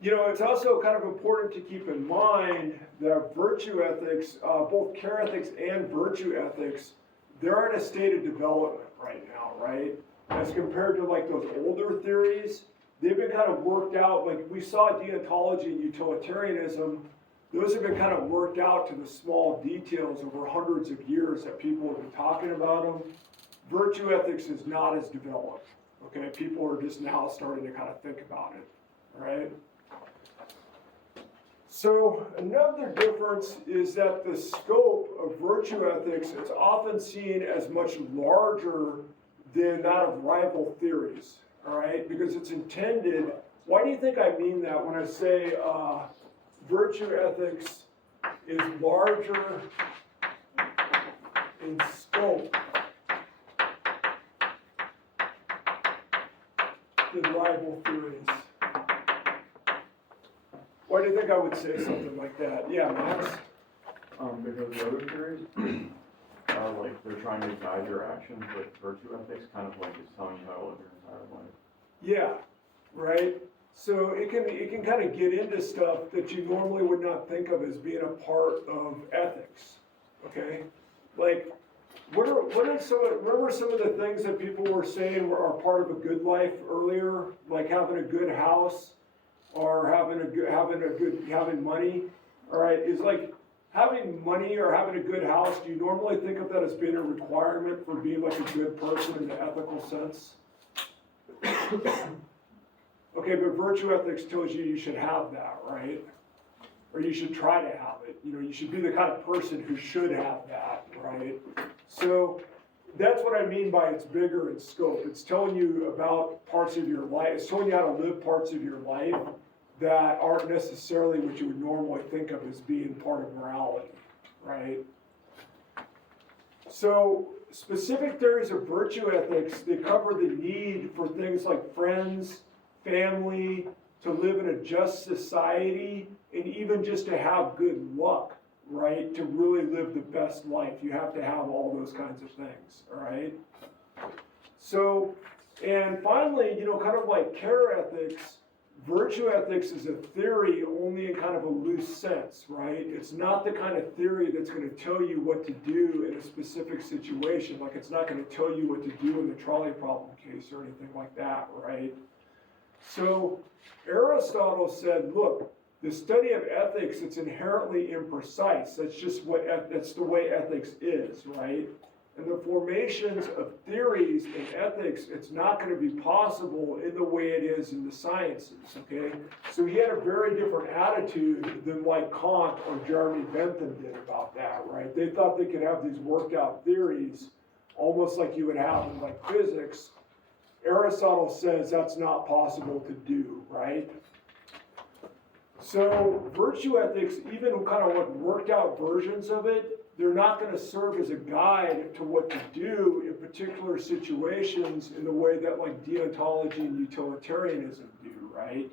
it's also kind of important to keep in mind that virtue ethics, both care ethics and virtue ethics, they're in a state of development right now, right? As compared to like those older theories, they've been kind of worked out. Like we saw deontology and utilitarianism, those have been kind of worked out to the small details over hundreds of years that people have been talking about them. Virtue ethics is not as developed, okay? People are just now starting to kind of think about it, all right? So another difference is that the scope of virtue ethics is often seen as much larger than that of rival theories, all right? Because it's intended, why do you think I mean that when I say virtue ethics is larger in scope than rival theories? Why do you think I would say something like that? Yeah, Max? Because the other theories, like they're trying to guide your actions, but virtue ethics kind of like is telling you how to live your entire life. Yeah, right? So it can kind of get into stuff that you normally would not think of as being a part of ethics, okay? Like, remember some of the things that people were saying are part of a good life earlier, like having a good house, or having money, all right, is like, having money or having a good house, do you normally think of that as being a requirement for being like a good person in the ethical sense? Okay, but virtue ethics tells you should have that, right? Or you should try to have it. You know, you should be the kind of person who should have that, right? So that's what I mean by it's bigger in scope. It's telling you about parts of your life. It's telling you how to live parts of your life that aren't necessarily what you would normally think of as being part of morality, right? So specific theories of virtue ethics, they cover the need for things like friends, family, to live in a just society, and even just to have good luck, right? To really live the best life, you have to have all those kinds of things, all right? So, and finally, you know, kind of like care ethics, virtue ethics is a theory only in kind of a loose sense, right? It's not the kind of theory that's going to tell you what to do in a specific situation. Like it's not going to tell you what to do in the trolley problem case or anything like that, right? So Aristotle said, look, the study of ethics, it's inherently imprecise. That's just that's the way ethics is, right? And the formations of theories in ethics, it's not going to be possible in the way it is in the sciences, okay? So he had a very different attitude than like Kant or Jeremy Bentham did about that, right? They thought they could have these worked out theories almost like you would have in like physics. Aristotle says that's not possible to do, right? So virtue ethics, even kind of like worked out versions of it, they're not going to serve as a guide to what to do in particular situations in the way that like deontology and utilitarianism do, right?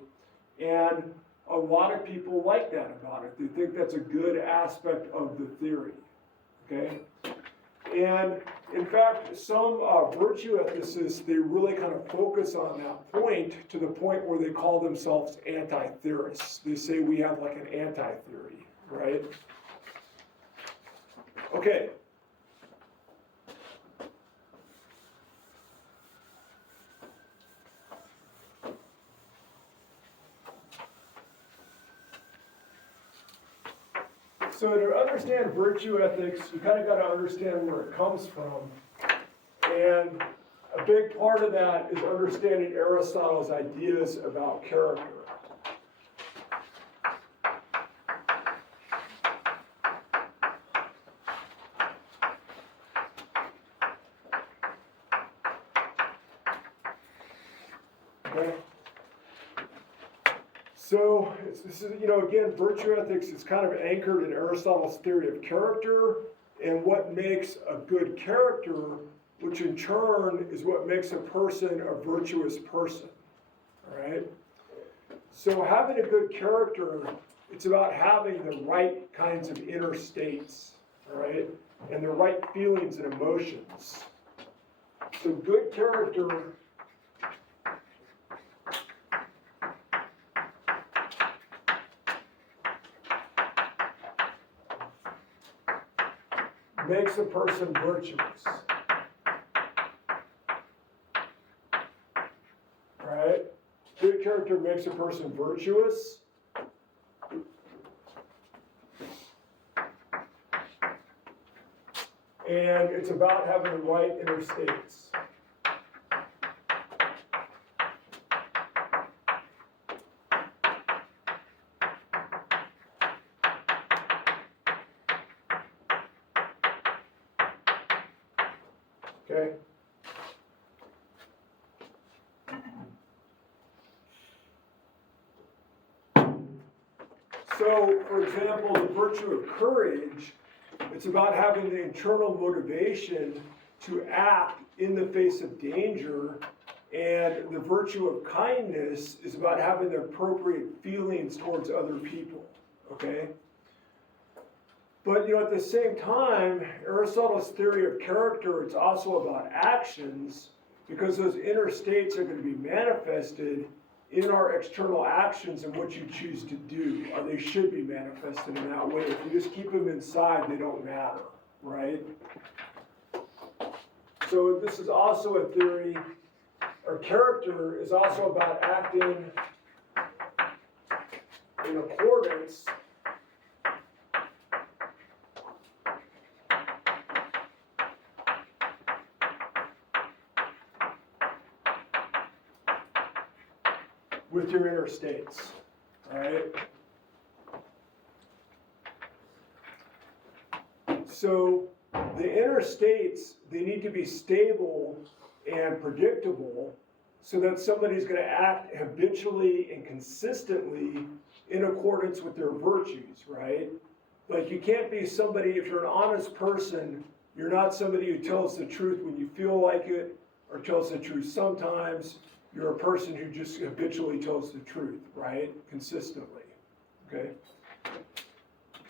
And a lot of people like that about it. They think that's a good aspect of the theory, okay? And in fact, some virtue ethicists, they really kind of focus on that point to the point where they call themselves anti-theorists. They say we have like an anti-theory, right? Okay. So to understand virtue ethics, you kind of got to understand where it comes from. And a big part of that is understanding Aristotle's ideas about character. Okay? So, this is, you know, again, virtue ethics is kind of anchored in Aristotle's theory of character and what makes a good character, which in turn is what makes a person a virtuous person, all right? So having a good character, it's about having the right kinds of inner states, all right? And the right feelings and emotions. So good character makes a person virtuous. Right? Good character makes a person virtuous. And it's about having the right inner states. Okay? So, for example, the virtue of courage, it's about having the internal motivation to act in the face of danger, and the virtue of kindness is about having the appropriate feelings towards other people, okay? But, you know, at the same time, Aristotle's theory of character, it's also about actions, because those inner states are going to be manifested in our external actions and what you choose to do, or they should be manifested in that way. If you just keep them inside, they don't matter, right? So this is also a theory, or character is also about acting in accordance with your inner states, right? So the inner states, they need to be stable and predictable so that somebody's gonna act habitually and consistently in accordance with their virtues, right? Like you can't be somebody, if you're an honest person, you're not somebody who tells the truth when you feel like it or tells the truth sometimes. You're a person who just habitually tells the truth, right? Consistently, okay?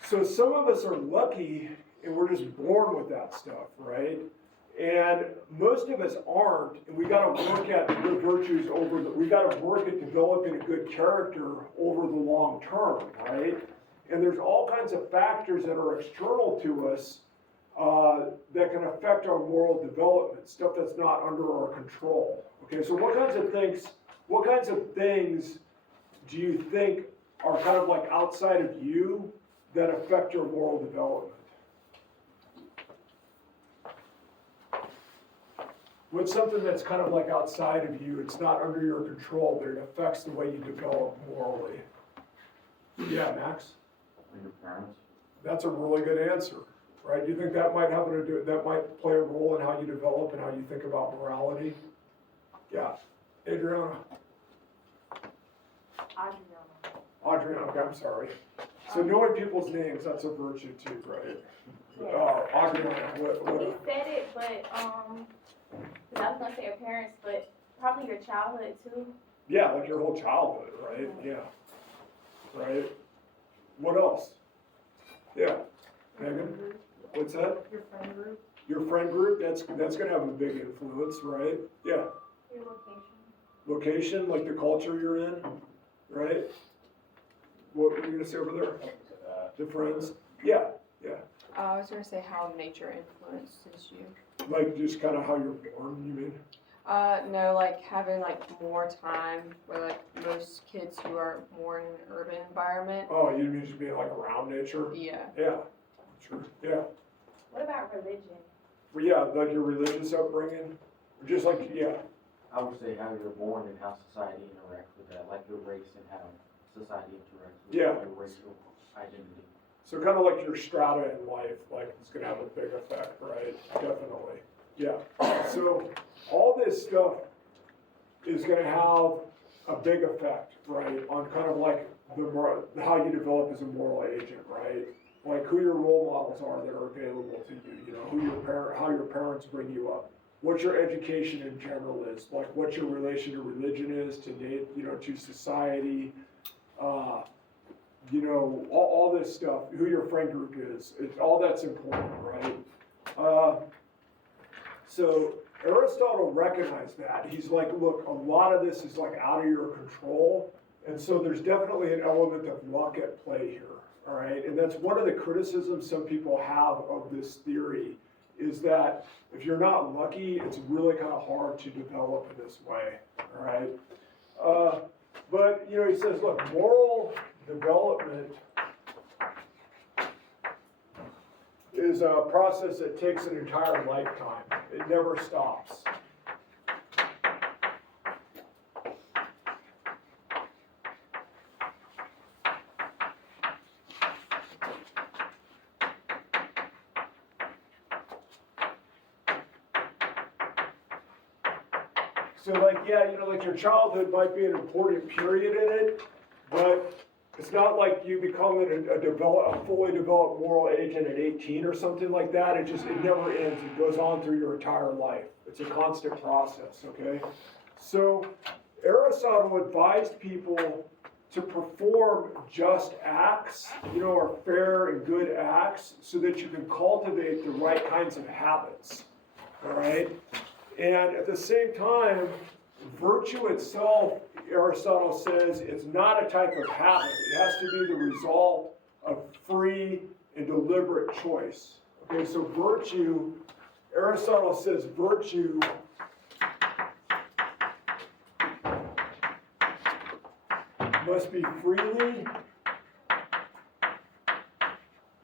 So some of us are lucky and we're just born with that stuff, right? And most of us aren't, and we gotta work at good virtues we gotta work at developing a good character over the long term, right? And there's all kinds of factors that are external to us that can affect our moral development, stuff that's not under our control. Okay, so what kinds of things do you think are kind of like outside of you that affect your moral development? What's something that's kind of like outside of you, it's not under your control, but it affects the way you develop morally? Yeah, Max? Your parents. That's a really good answer, right? Do you think that might that might play a role in how you develop and how you think about morality? Yeah. Adriana? Adriana, okay, I'm sorry. So knowing people's names, that's a virtue too, right? Adriana, what? You said it, but, 'cause I was gonna say your parents, but probably your childhood too. Yeah, like your whole childhood, right? Yeah. Right? What else? Yeah. Megan? What's that? Your friend group. Your friend group, that's gonna have a big influence, right? Yeah. Your location. Location, like the culture you're in, right? What were you gonna say over there? The friends? Yeah, I was gonna say how nature influences you. like just kind of how you're born, you mean? No, like having like more time where like most kids who are more in an urban environment. Oh, you mean just being like around nature? Yeah. Yeah, sure, yeah. What about religion? Well, yeah, like your religious upbringing, or just like, yeah, I would say how you're born and how society interacts with that, like your race and how society interacts with Yeah. your racial identity. so kind of like your strata in life, like it's gonna have a big effect, right? Definitely, yeah. So all this stuff is gonna have a big effect, right, on kind of like how you develop as a moral agent, right? Like who your role models are that are available to you, you know, how your parents bring you up, what your education in general is, like what your relation to religion is, to society, you know, all this stuff, who your friend group is, all that's important, right? So Aristotle recognized that. He's like, look, a lot of this is like out of your control, and so there's definitely an element of luck at play here, all right? And that's one of the criticisms some people have of this theory, is that if you're not lucky, it's really kind of hard to develop in this way, all right? But, you know, he says, look, moral development is a process that takes an entire lifetime. It never stops. So like, yeah, you know, like your childhood might be an important period in it, but it's not like you become a fully developed moral agent at 18 or something like that. It never ends. It goes on through your entire life. It's a constant process, okay? So Aristotle advised people to perform just acts, you know, or fair and good acts, so that you can cultivate the right kinds of habits, all right? And at the same time, virtue itself, Aristotle says, is not a type of habit. It has to be the result of free and deliberate choice. Okay, so virtue, Aristotle says virtue must be freely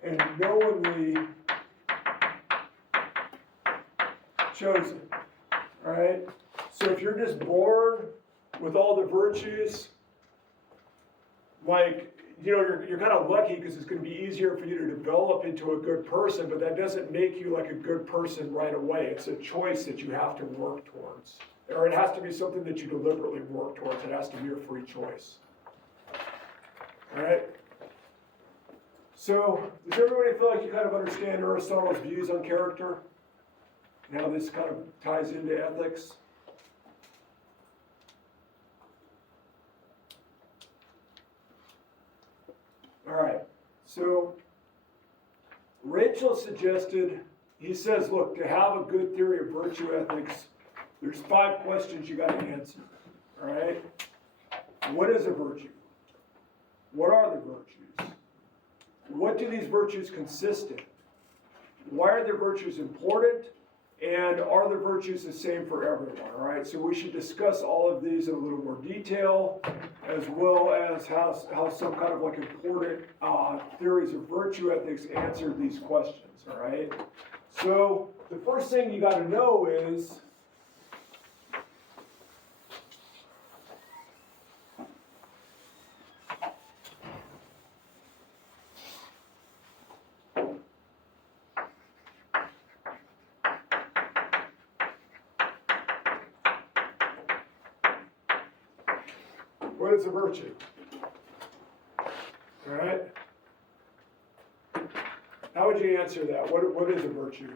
and knowingly chosen. Right? So if you're just born with all the virtues, like, you know, you're kind of lucky because it's gonna be easier for you to develop into a good person, but that doesn't make you like a good person right away. It's a choice that you have to work towards. Or it has to be something that you deliberately work towards. It has to be a free choice. All right? So, does everybody feel like you kind of understand Aristotle's views on character? And how this kind of ties into ethics? All right, so Rachel suggested, he says, look, to have a good theory of virtue ethics, there's 5 questions you gotta answer, all right? What is a virtue? What are the virtues? What do these virtues consist in? Why are the virtues important? And are the virtues the same for everyone, all right? So we should discuss all of these in a little more detail, as well as how some kind of like important theories of virtue ethics answer these questions, all right? So the first thing you gotta know is, what is a virtue? All right? How would you answer that? What is a virtue?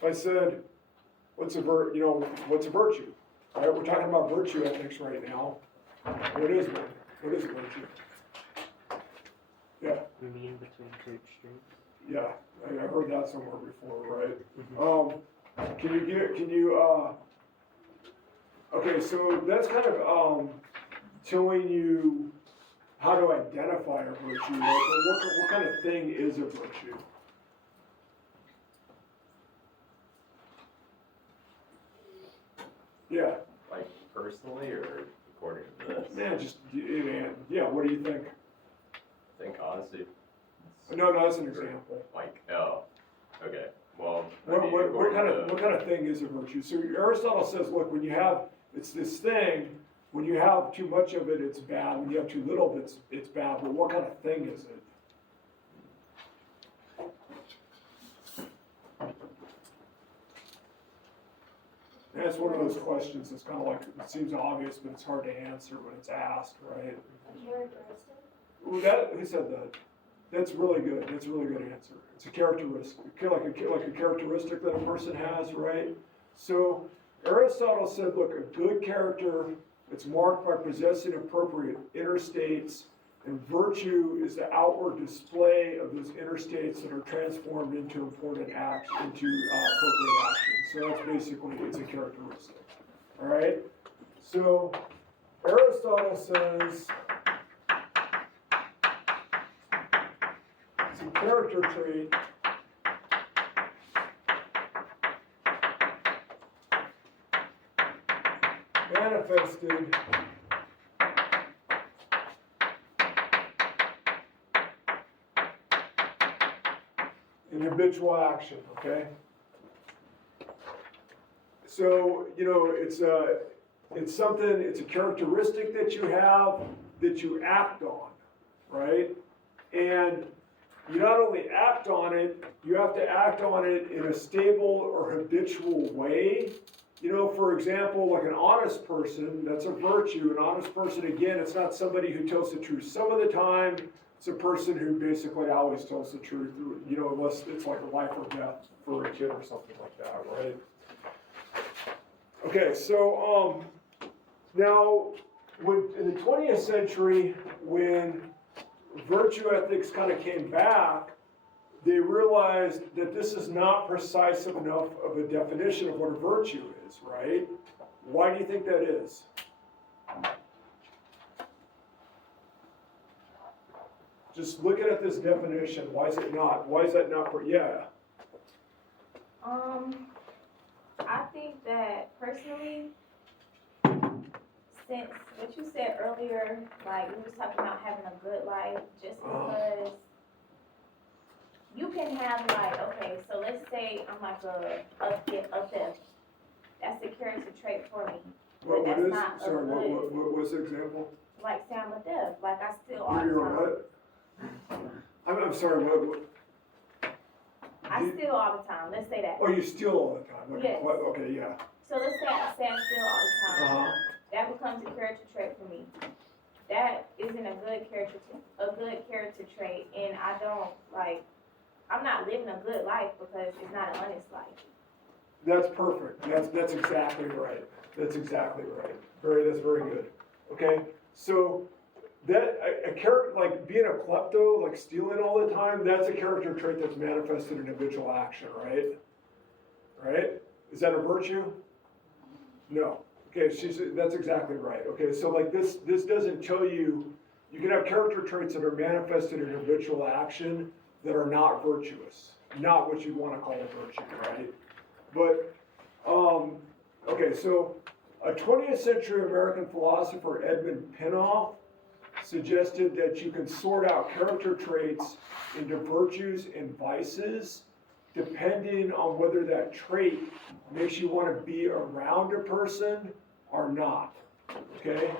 If I said, what's a virtue? All right, we're talking about virtue ethics right now. What is one? What is a virtue? Yeah. You mean between two extremes? Yeah, I heard that somewhere before, right? Mm-hmm. Okay, so that's kind of, showing you how to identify a virtue, right? What kind of thing is a virtue? Yeah, Like personally or according to this? man, yeah, what do you think? I think honestly, No, that's an example. like, oh, okay, well, I What, mean, what, according to, what kind of thing is a virtue? So Aristotle says, look, when you have, it's this thing, when you have too much of it, it's bad. When you have too little of it, it's bad. But what kind of thing is it? And it's one of those questions that's kind of like, it seems obvious, but it's hard to answer when it's asked, right? Characteristic? Who said that? That's really good. That's a really good answer. It's a characteristic, like a characteristic that a person has, right? So Aristotle said, look, a good character, it's marked by possessing appropriate inner states, and virtue is the outward display of those inner states that are transformed into important acts, into appropriate actions. So that's basically, it's a characteristic. All right? So Aristotle says, it's a character trait manifested in habitual action, okay? So, you know, it's a characteristic that you have that you act on, right? And you not only act on it, you have to act on it in a stable or habitual way. You know, for example, like an honest person, that's a virtue. An honest person, again, it's not somebody who tells the truth some of the time. It's a person who basically always tells the truth, you know, unless it's like a life or death for a kid or something like that, right? Okay, so now, in the 20th century, when virtue ethics kind of came back, they realized that this is not precise enough of a definition of what a virtue is, right? Why do you think that is? Just looking at this definition, why is that not, yeah. I think that personally, since what you said earlier, like we was talking about having a good life, just because you can have like, okay, so let's say I'm like a theft. that's a character trait for me. What That's is, not a sorry, good- what was the example? Like say I'm a deaf, like I still all the You're time. what? I'm sorry, what, I steal all the time, let's say that. oh, you steal all the time, like, Yes. okay, yeah. So let's say I steal all the time. Uh-huh, That becomes a character trait for me. That isn't a good character trait, and I don't, like, I'm not living a good life because it's not an honest life. that's perfect, that's exactly right, that's exactly right, that's very good, okay? So, that, a character, like being a klepto, like stealing all the time, that's a character trait that's manifested in habitual action, right? Right? Is that a virtue? No. Okay, that's exactly right. Okay, so like this doesn't tell you, you can have character traits that are manifested in habitual action that are not virtuous, not what you want to call a virtue, right? But, okay, so a 20th century American philosopher, Edmund Pinnoff, suggested that you can sort out character traits into virtues and vices depending on whether that trait makes you want to be around a person or not, okay?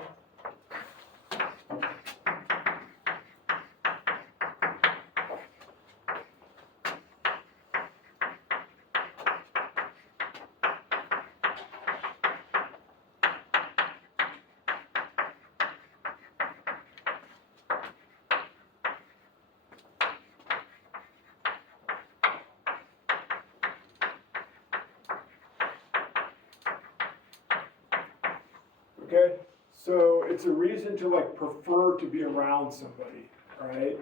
Okay, so it's a reason to like prefer to be around somebody, right?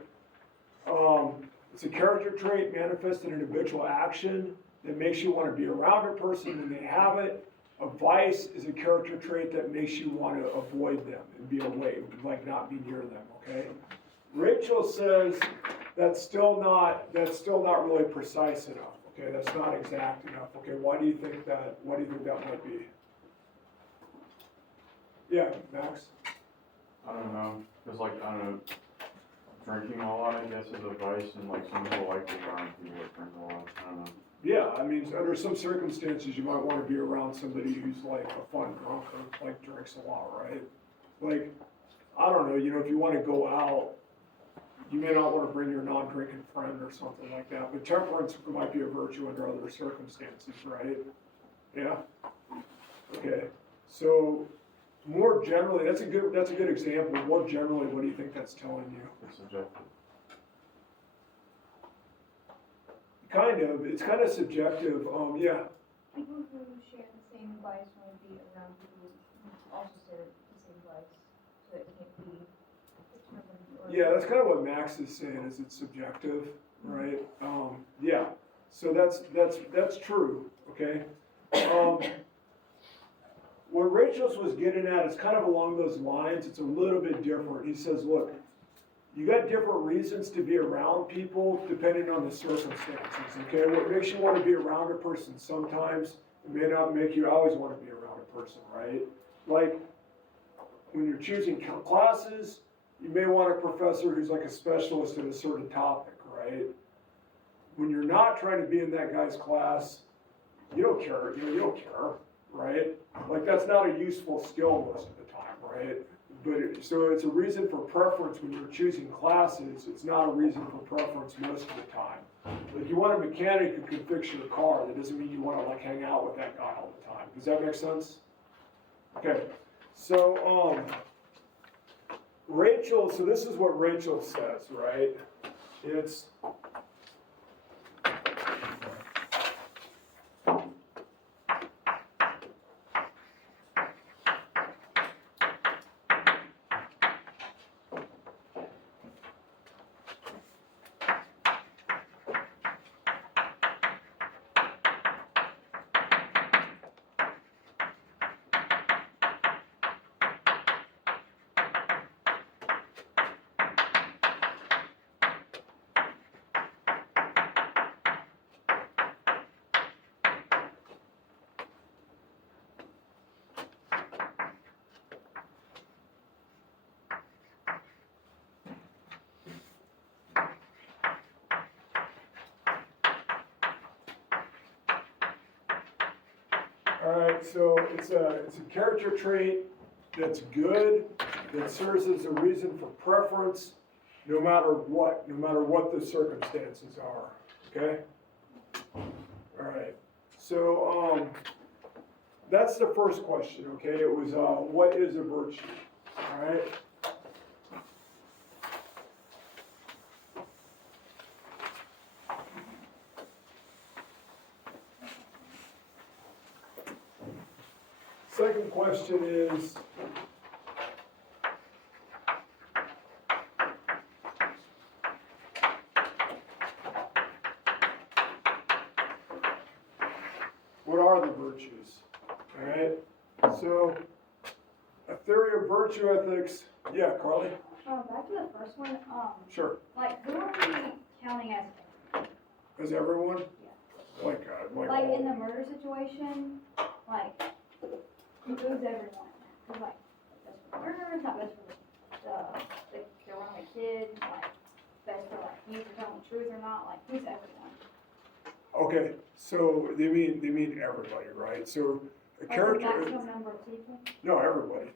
It's a character trait manifested in habitual action that makes you want to be around a person when they have it. A vice is a character trait that makes you want to avoid them and be away, like not be near them, okay? Rachel says that's still not really precise enough, okay? That's not exact enough, okay? Why do you think that might be? Yeah, Max? I don't know, cause like, I don't know, drinking a lot, I guess, is a vice, and like some people like being around people that drink a lot, I don't know. Yeah, I mean, under some circumstances, you might want to be around somebody who's like a fun drunk or like drinks a lot, right? Like, I don't know, you know, if you want to go out, you may not want to bring your non-drinking friend or something like that, but temperance might be a virtue under other circumstances, right? Yeah? Okay, so more generally, that's a good example. More generally, what do you think that's telling you? It's subjective. It's kind of subjective, yeah. People who share the same vice want to be around people who also share the same vice, so it can't be determined or. Yeah, that's kind of what Max is saying, is it's subjective, right? Yeah, so that's true, okay? What Rachel's was getting at is kind of along those lines, it's a little bit different. He says, look, you got different reasons to be around people depending on the circumstances, okay? What makes you want to be around a person sometimes may not make you always want to be around a person, right? Like, when you're choosing classes, you may want a professor who's like a specialist in a certain topic, right? When you're not trying to be in that guy's class, you don't care, you don't care, right? Like, that's not a useful skill most of the time, right? But so it's a reason for preference when you're choosing classes. It's not a reason for preference most of the time. Like, you want a mechanic who can fix your car. That doesn't mean you want to like hang out with that guy all the time. Does that make sense? Okay. So Rachel. So this is what Rachel says, right? It's Alright, so it's a character trait that's good, that serves as a reason for preference, no matter what the circumstances are, okay? Alright, so, that's the first question, okay? It was, what is a virtue, alright? Second question is, what are the virtues? All right, so a theory of virtue ethics, yeah, Carly? Back to the first one, Sure. like, who are we counting as, Is everyone? Like like, all- in the murder situation, like, who's everyone? Cause like, best for the murderer, it's not best for the kid around the kid, like, best for like, you for telling the truth or not, like, who's everyone? Okay, so they mean everybody, right? So a Like, the character, maximum number of people, no, everybody,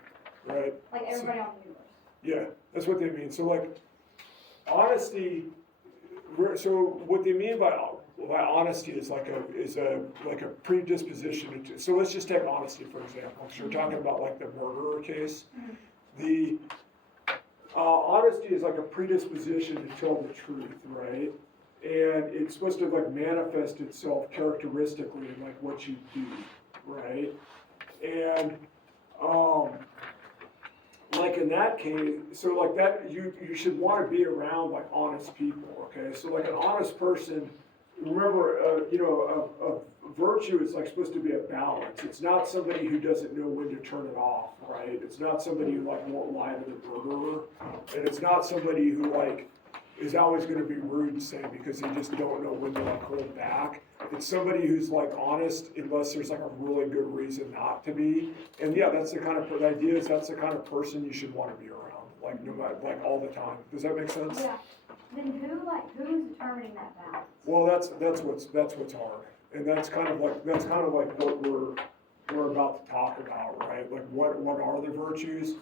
right? like, everybody on the universe. Yeah, that's what they mean. So like, honesty, so what they mean by honesty is like a predisposition to, so let's just take honesty for example, because you're talking about like the murderer case. The honesty is like a predisposition to tell the truth, right? And it's supposed to like manifest itself characteristically in like what you do, right? And like in that case, so like that, you should want to be around like honest people, okay? So like an honest person, remember, a virtue is like supposed to be a balance. It's not somebody who doesn't know when to turn it off, right? It's not somebody who like won't lie to the murderer, and it's not somebody who like is always going to be rude, say, because they just don't know when to like hold back. It's somebody who's like honest unless there's like a really good reason not to be. And yeah, that's the kind of, the idea is that's the kind of person you should want to be around, like no matter, like all the time. Does that make sense? Yeah, then who's determining that balance? Well, that's what's hard. And that's kind of like what we're about to talk about, right? Like what are the virtues?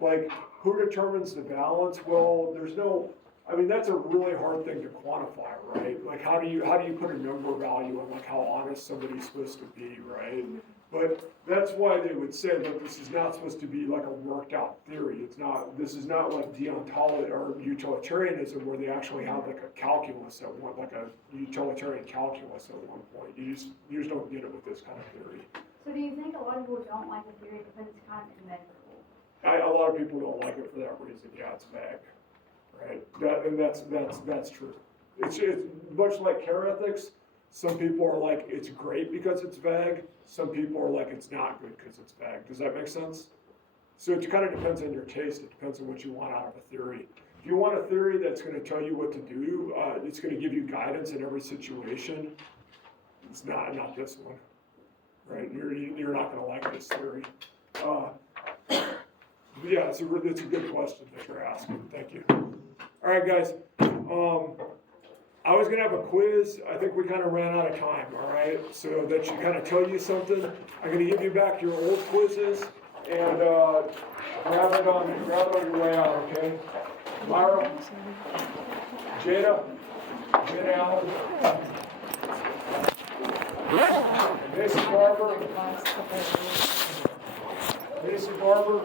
Like who determines the balance? Well, there's no, I mean, that's a really hard thing to quantify, right? Like how do you put a number value on like how honest somebody's supposed to be, right? But that's why they would say that this is not supposed to be like a worked out theory. This is not like deontology or utilitarianism where they actually have like a calculus at one, like a utilitarian calculus at one point. You just don't get it with this kind of theory. So do you think a lot of people don't like the theory because it's kind of immeasurable? A lot of people don't like it for that reason. Yeah, it's vague, right? That's true. It's much like care ethics. Some people are like, it's great because it's vague. Some people are like, it's not good because it's vague. Does that make sense? So it kind of depends on your taste. It depends on what you want out of a theory. If you want a theory that's going to tell you what to do, it's going to give you guidance in every situation. It's not this one, right? You're not going to like this theory. Yeah, it's a good question that you're asking. Thank you. All right, guys. I was gonna have a quiz. I think we kind of ran out of time. All right, so that should kind of tell you something. I'm gonna give you back your old quizzes and grab it on your way out. Okay, Myra, Jada Allen, Mason Barber.